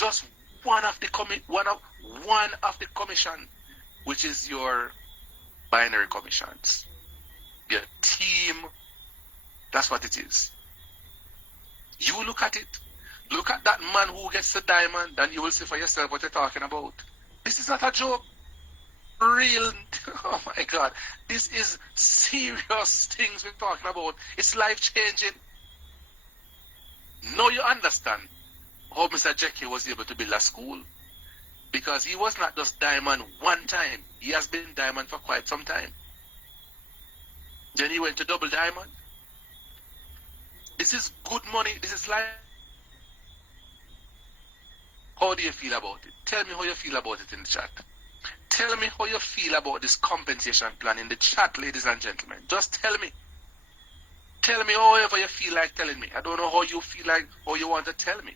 of the commission, which is your binary commissions. Your team, that's what it is. You look at it. Look at that man who gets the diamond, and you will see for yourself what you're talking about. This is not a joke. Real, oh my God. This is serious things we're talking about. It's life-changing. Now you understand how Mr. Jackie was able to build a school. Because he was not just diamond one time. He has been diamond for quite some time. Then he went to double diamond. This is good money. This is life. How do you feel about it? Tell me how you feel about it in the chat. Tell me how you feel about this compensation plan in the chat, ladies and gentlemen. Just tell me. Tell me however you feel like telling me. I don't know how you feel like, how you want to tell me.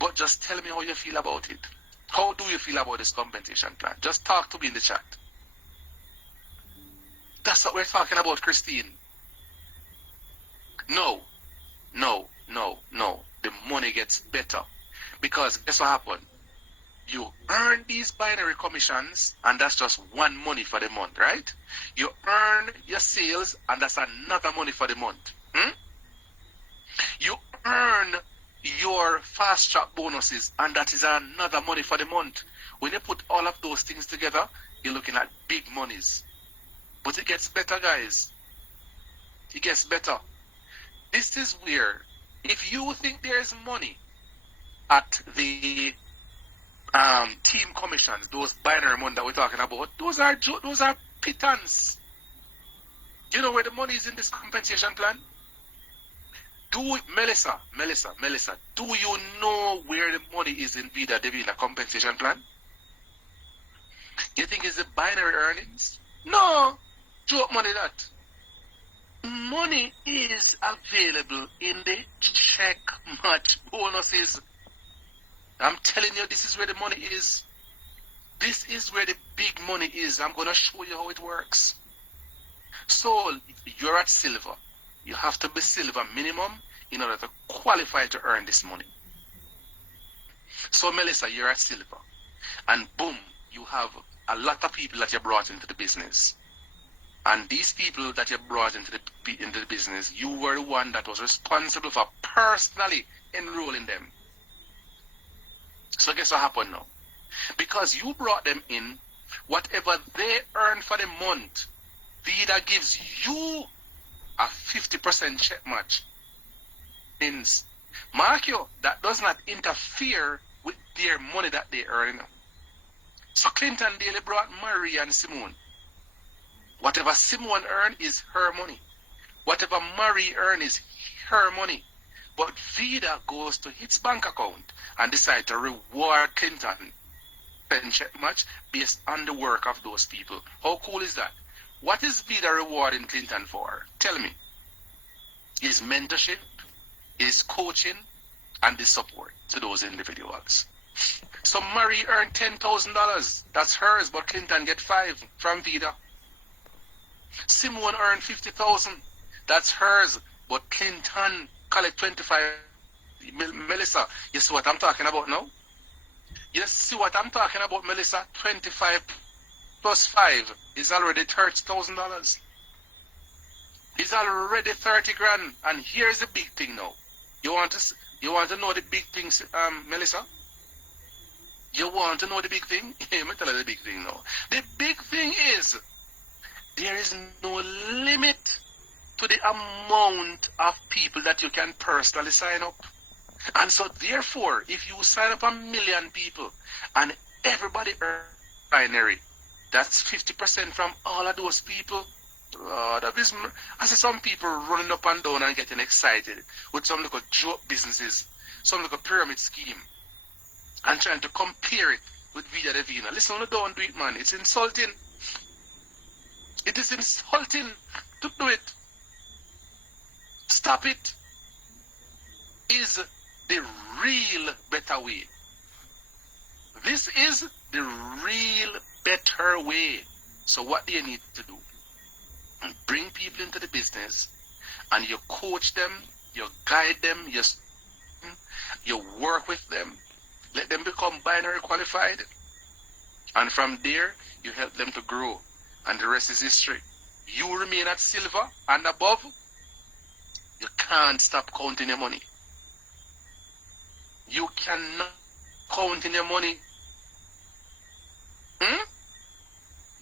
But just tell me how you feel about it. How do you feel about this compensation plan? Just talk to me in the chat. That's what we're talking about, Christine. No, no, no, no. The money gets better. Because guess what happened? You earn these binary commissions, and that's just one money for the month, right? You earn your sales, and that's another money for the month. You earn your fast track bonuses, and that is another money for the month. When you put all of those things together, you're looking at big monies. But it gets better, guys. It gets better. This is where, if you think there's money at the team commissions, those binary money that we're talking about, those are pittance. You know where the money is in this compensation plan? Melissa, do you know where the money is in Vida Divina compensation plan? You think it's the binary earnings? No, joke money that. Money is available in the check match bonuses. I'm telling you, this is where the money is. This is where the big money is. I'm going to show you how it works. So, you're at silver. You have to be silver minimum in order to qualify to earn this money. So, Melissa, you're at silver. And boom, you have a lot of people that you brought into the business. And these people that you brought into the business, you were the one that was responsible for personally enrolling them. So guess what happened now? Because you brought them in, whatever they earn for the month, Vida gives you a 50% check match. Mark you, that does not interfere with their money that they earn. So Clinton Daly brought Marie and Simone. Whatever Simone earned is her money. Whatever Marie earned is her money. But Vida goes to its bank account and decides to reward Clinton and check match based on the work of those people. How cool is that? What is Vida rewarding Clinton for? Tell me. His mentorship, his coaching, and the support to those individuals. So Marie earned $10,000. That's hers, but Clinton get $5,000 from Vida. Simone earned $50,000. That's hers, but Clinton collect $25,000. Melissa, you see what I'm talking about now? You see what I'm talking about, Melissa? 25 plus 5 is already $30,000. It's already 30 grand. And here's the big thing now. You want to know the big things, Melissa? You want to know the big thing? Let me tell you the big thing now. The big thing is there is no limit to the amount of people that you can personally sign up. And so therefore, if you sign up 1 million people and everybody earns binary, that's 50% from all of those people. I see some people running up and down and getting excited with some little joke businesses, some little pyramid scheme, and trying to compare it with Vida Divina. Listen, don't do it, man. It's insulting. It is insulting to do it. Stop it. Is the real better way. This is the real better way. So what do you need to do? Bring people into the business and you coach them, you guide them, you work with them, let them become binary qualified, and from there you help them to grow, and the rest is history. You remain at silver and above. You can't stop counting your money. You cannot count in your money.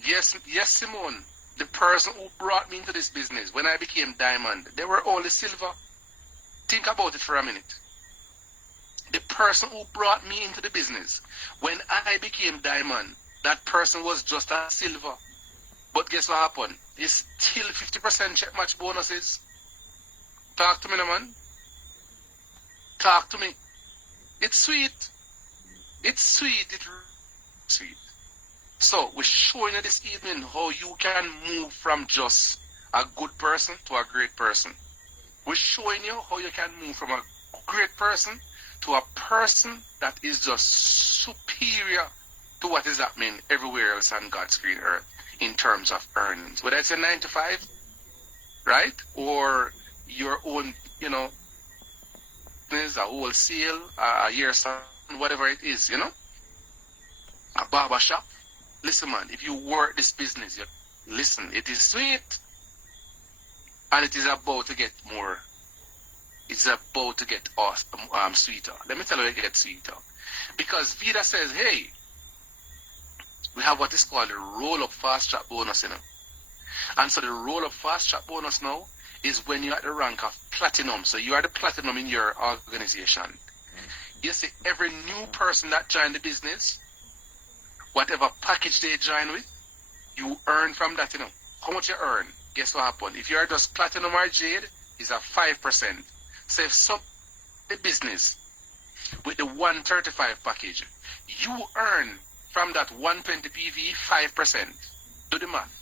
Yes, Simone. The person who brought me into this business, when I became diamond, they were only silver. Think about it for a minute. The person who brought me into the business, when I became diamond, that person was just a silver. But guess what happened? It's still 50% check match bonuses. Talk to me, no man. Talk to me. It's sweet. It's sweet. It's sweet. So, we're showing you this evening how you can move from just a good person to a great person. We're showing you how you can move from a great person to a person that is just superior to what is happening everywhere else on God's green earth in terms of earnings. Whether it's a 9 to 5, right? Or your own, business, a wholesale, a year son, whatever it is, a barber shop. Listen, man, if you work this business, listen, it is sweet. And it is about to get more. It's about to get awesome, sweeter. Let me tell you, it gets sweeter. Because Vida says, hey, we have what is called a roll-up fast-track bonus, And so the roll-up fast-track bonus now is when you're at the rank of platinum. So you are the platinum in your organization. You see, every new person that joined the business, whatever package they join with, you earn from that, How much you earn? Guess what happened? If you are just platinum or jade, it's a 5%. So if some the business with the 135 package, you earn from that 120 PV 5%. Do the math.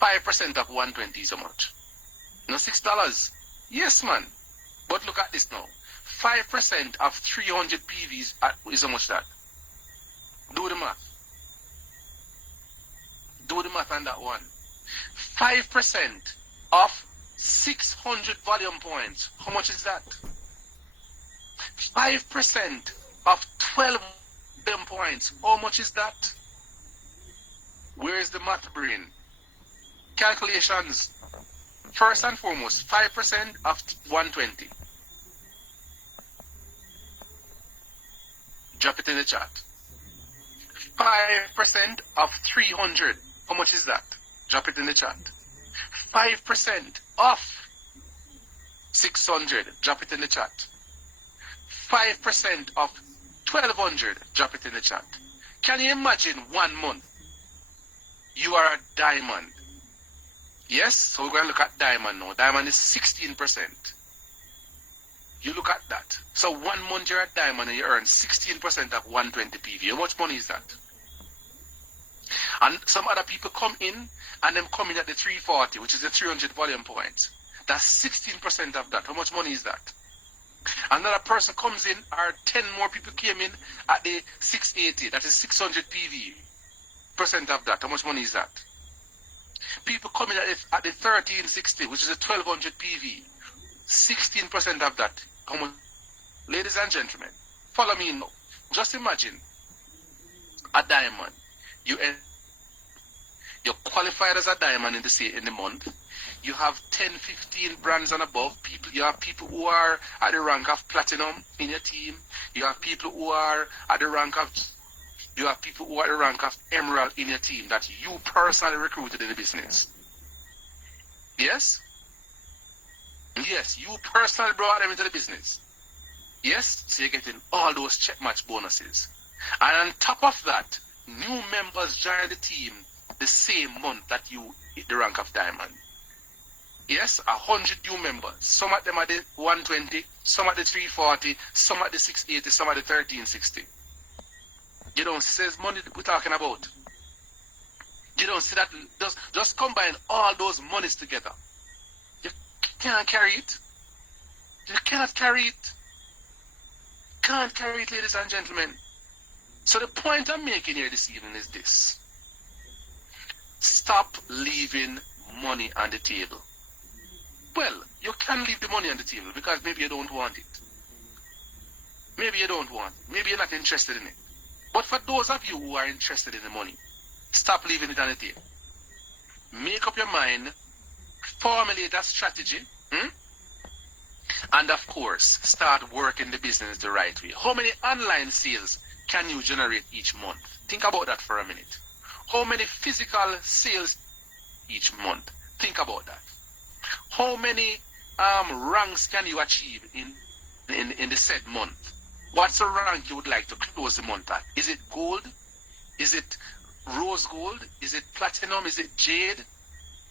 5% of 120 is how much? $6. Yes, man. But look at this now. 5% of 300 PVs is how much that? Do the math. Do the math on that one. 5% of 600 volume points. How much is that? 5% of 12 volume points. How much is that? Where is the math brain? Calculations. First and foremost, 5% of 120. Drop it in the chat. 5% of 300. How much is that? Drop it in the chat. 5% of 600. Drop it in the chat. 5% of 1200. Drop it in the chat. Can you imagine 1 month? You are a diamond. Yes? So we're going to look at diamond now. Diamond is 16%. You look at that. So 1 month you're a diamond and you earn 16% of 120 PV. How much money is that? And some other people come in and them come in at the 340, which is the 300 volume points. That's 16% of that. How much money is that? Another person comes in, or 10 more people came in at the 680, that is 600 PV. Percent of that. How much money is that? People come in at the 1360, which is a 1200 PV. 16% of that. How much? Ladies and gentlemen, follow me now. Just imagine a diamond. You're qualified as a diamond in the month. You have 10, 15 brands and above. You have people who are at the rank of platinum in your team. You have people who are at the rank of emerald in your team that you personally recruited in the business. Yes? Yes, you personally brought them into the business. Yes? So you're getting all those check match bonuses. And on top of that, new members join the team the same month that you hit the rank of diamond. Yes, 100 new members. Some of them are the 120, some at the 340, some at the 680, some at the 1360. You don't see this money we're talking about. You don't see that. Just combine all those monies together. You can't carry it. You cannot carry it. Can't carry it, ladies and gentlemen. So the point I'm making here this evening is this. Stop leaving money on the table. Well, you can leave the money on the table because maybe you don't want it. Maybe you don't want it. Maybe you're not interested in it. But for those of you who are interested in the money, stop leaving it on the table. Make up your mind, formulate a strategy, and of course, start working the business the right way. How many online sales can you generate each month? Think about that for a minute. How many physical sales each month? Think about that. How many ranks can you achieve in the said month? What's the rank you would like to close the month at? Is it gold? Is it rose gold? Is it platinum? Is it jade?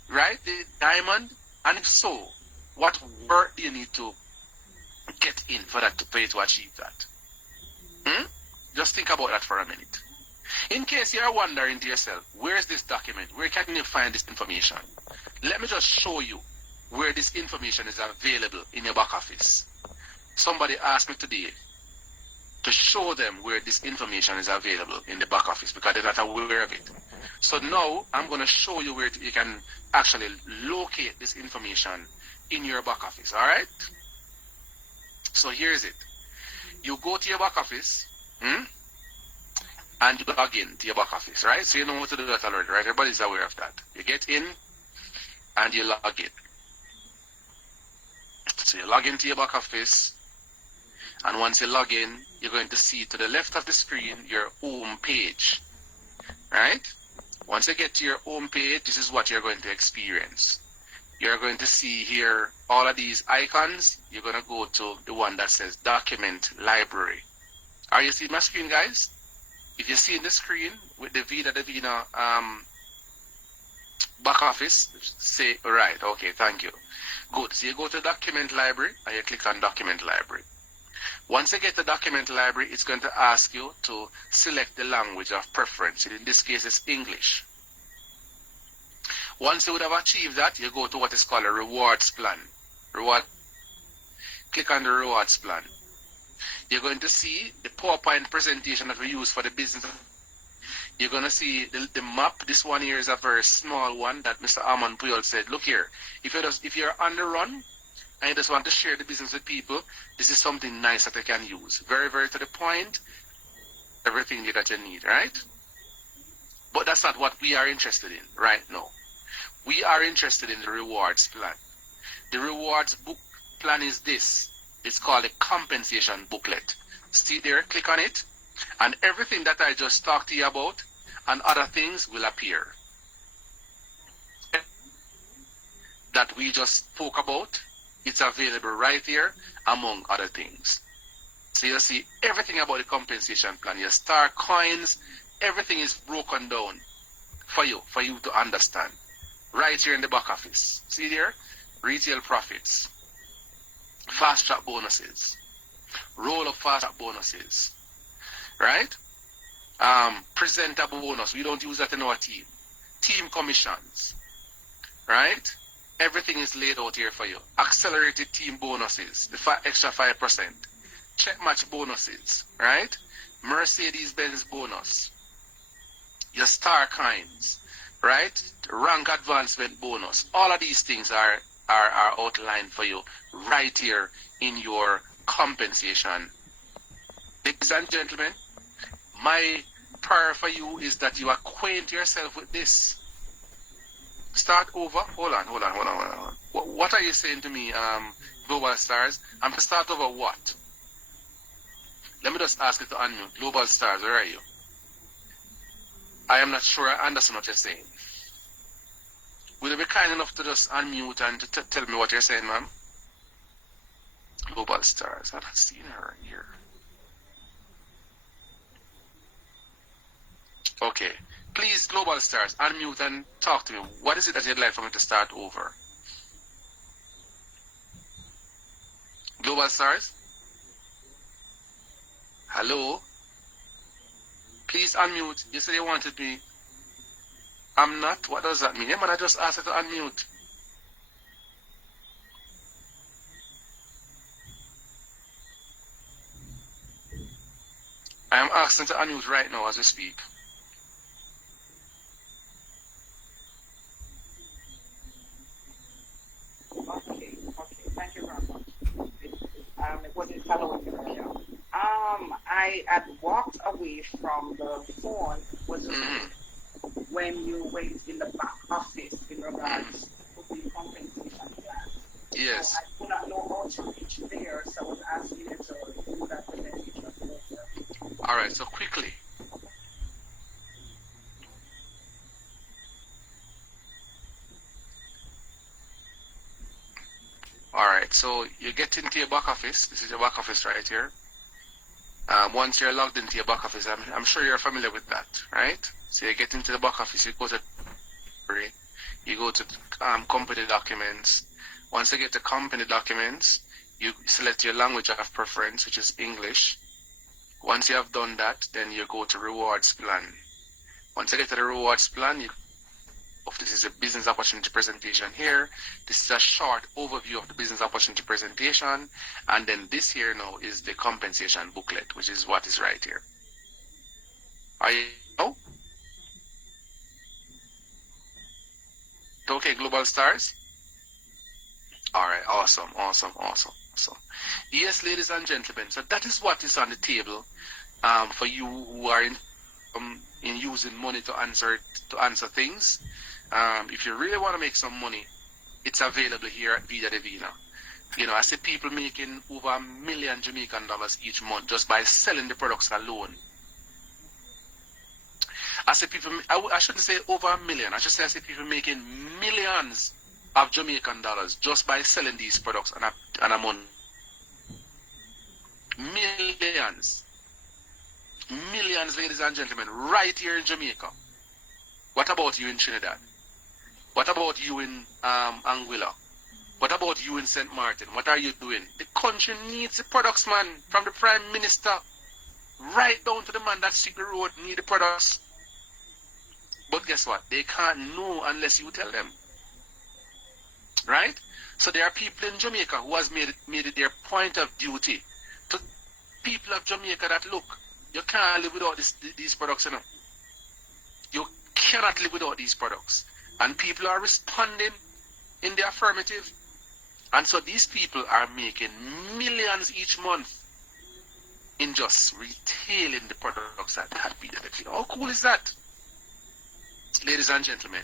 Right? The diamond? And if so, what work do you need to get in for you to achieve that? Just think about that for a minute. In case you're wondering to yourself, where is this document? Where can you find this information? Let me just show you where this information is available in your back office. somebody asked me today to show them where this information is available in the back office because they're not aware of it. So now I'm going to show you where you can actually locate this information in your back office. All right? So here's it. You go to your back office and you log in to your back office, right? So you know what to do that already, right? Everybody's aware of that. You get in and you log in. So you log into your back office, and once you log in, you're going to see to the left of the screen your home page, right? Once you get to your home page, this is what you're going to experience. You're going to see here all of these icons. You're going to go to the one that says Document Library. Are you seeing my screen, guys? If you see the screen with the Vida Divina back office, say, all right, okay, thank you. Good. So you go to Document Library and you click on Document Library. Once you get the Document Library, it's going to ask you to select the language of preference. In this case, it's English. Once you would have achieved that, you go to what is called a rewards plan. Click on the rewards plan. You're going to see the PowerPoint presentation that we use for the business. You're going to see the map. This one here is a very small one that Mr. Armand Puyol said, look here, if you're on the run and you just want to share the business with people, this is something nice that you can use. Very, very to the point, everything that you need, right? But that's not what we are interested in right now. We are interested in the rewards plan. The rewards book plan is this. It's called a compensation booklet. See there, click on it, and everything that I just talked to you about and other things will appear. That we just spoke about, it's available right here, among other things. So you'll see everything about the compensation plan, your star coins, everything is broken down for you to understand. Right here in the back office. See there? Retail profits, fast track bonuses, roll of fast track bonuses, right? Presenter bonus, we don't use that in our team. Team commissions, right? Everything is laid out here for you. Accelerated team bonuses, the extra 5%. Check match bonuses, right? Mercedes-Benz bonus. Your star kinds, right? Rank advancement bonus. All of these things are outlined for you right here in your compensation. Ladies and gentlemen, my prayer for you is that you acquaint yourself with this. Start over. Hold on. What are you saying to me, Global Stars? I'm going to start over what? Let me just ask you to unmute. Global Stars, where are you? I am not sure I understand what you're saying. Will you be kind enough to just unmute and to tell me what you're saying, ma'am? Global Stars. I've not seen her here. Okay. Please, Global Stars, unmute and talk to me. What is it that you'd like for me to start over? Global Stars? Hello? Please unmute. You said you wanted me. I'm not. What does that mean? Yeah, man, I just asked you to unmute. I am asking to unmute right now as we speak. Okay. Thank you very much. It wasn't following earlier. I had walked away from the phone was when you went in the back office in regards to the compensation plan. Yes. So I do not know how to reach there, so I was asking you to do that presentation later. All right, so quickly. All right, so you get into your back office. This is your back office right here. Once you're logged into your back office, I'm sure you're familiar with that, right? So you get into the back office, you go to company documents. Once you get to company documents, you select your language of preference, which is English. Once you have done that, then you go to rewards plan. Once you get to the rewards plan, you go of. This is a business opportunity presentation here. This is a short overview of the business opportunity presentation. And then this here now is the compensation booklet, which is what is right here. Are you know? Okay, Global Stars? All right, awesome. Yes, ladies and gentlemen, so that is what is on the table for you who are in using money to answer things. If you really want to make some money, it's available here at Vida Divina. You know, I see people making over $1 million Jamaican dollars each month just by selling the products alone. I see people, I shouldn't say over $1 million, I see people making millions of Jamaican dollars just by selling these products on a month. Millions, ladies and gentlemen, right here in Jamaica. What about you in Trinidad? What about you in Anguilla? What about you in St. Martin? What are you doing? The country needs the products, man, from the Prime Minister right down to the man that sweep the road need the products. But guess what? They can't know unless you tell them. Right? So there are people in Jamaica who has made it their point of duty to people of Jamaica that, look, you can't live without these products, you know. You cannot live without these products. And people are responding in the affirmative. And so these people are making millions each month in just retailing the products at Vida Divina. How cool is that? Ladies and gentlemen,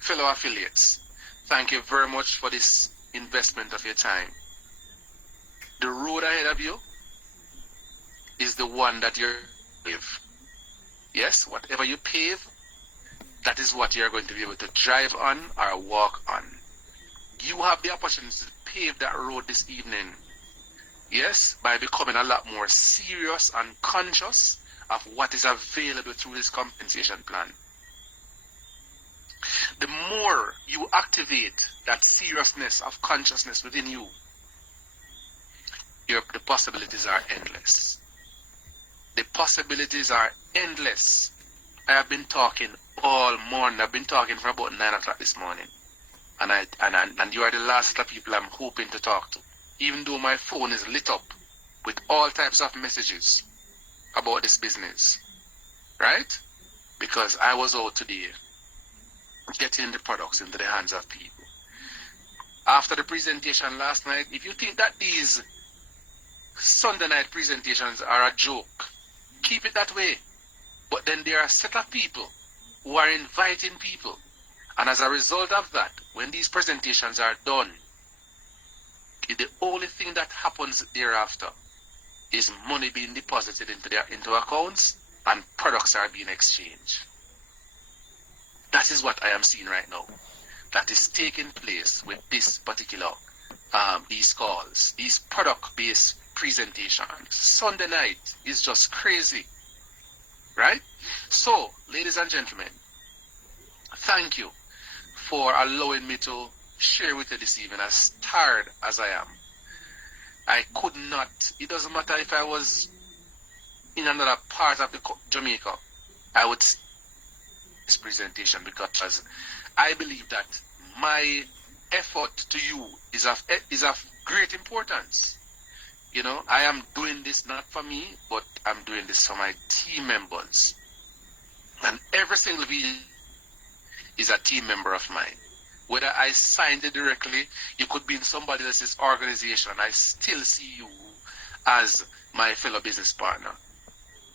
fellow affiliates, thank you very much for this investment of your time. The road ahead of you is the one that you pave. Yes, whatever you pave, that is what you're going to be able to drive on or walk on. You have the opportunity to pave that road this evening. Yes, by becoming a lot more serious and conscious of what is available through this compensation plan. The more you activate that seriousness of consciousness within you, the possibilities are endless. The possibilities are endless. I have been talking all morning. I've been talking for about 9 o'clock this morning. And you are the last of people I'm hoping to talk to. Even though my phone is lit up with all types of messages about this business. Right? Because I was out today getting the products into the hands of people. After the presentation last night, if you think that these Sunday night presentations are a joke, keep it that way. But then there are a set of people who are inviting people. And as a result of that, when these presentations are done, the only thing that happens thereafter is money being deposited into accounts and products are being exchanged. That is what I am seeing right now. That is taking place with this particular, these calls, these product-based presentations. Sunday night is just crazy. Right? So, ladies and gentlemen, thank you for allowing me to share with you this evening, as tired as I am. I could not, it doesn't matter if I was in another part of Jamaica, I would see this presentation because I believe that my effort to you is of great importance. You know, I am doing this not for me, but I'm doing this for my team members. And every single video is a team member of mine. Whether I signed it directly, you could be in somebody else's organization. I still see you as my fellow business partner.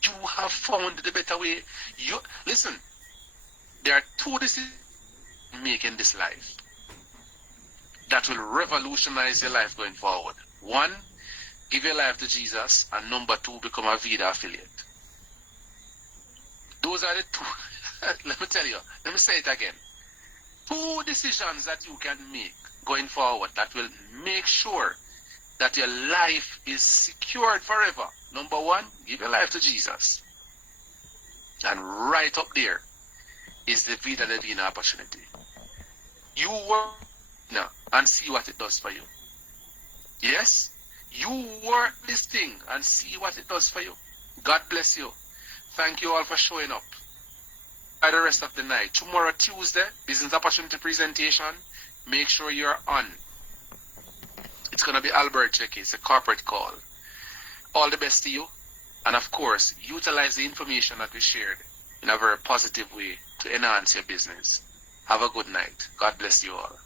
You have found the better way. Listen, there are 2 decisions you make in this life that will revolutionize your life going forward. 1, give your life to Jesus, and number 2, become a Vida affiliate. Those are the 2. Let me tell you. Let me say it again. 2 decisions that you can make going forward that will make sure that your life is secured forever. Number 1, give your life to Jesus. And right up there is the Vida Divina opportunity. You work now and see what it does for you. Yes? You work this thing and see what it does for you. God bless you. Thank you all for showing up. the rest of the night. Tomorrow, Tuesday, business opportunity presentation. Make sure you're on. It's going to be Albert Checky. It's a corporate call. All the best to you. And of course, utilize the information that we shared in a very positive way to enhance your business. Have a good night. God bless you all.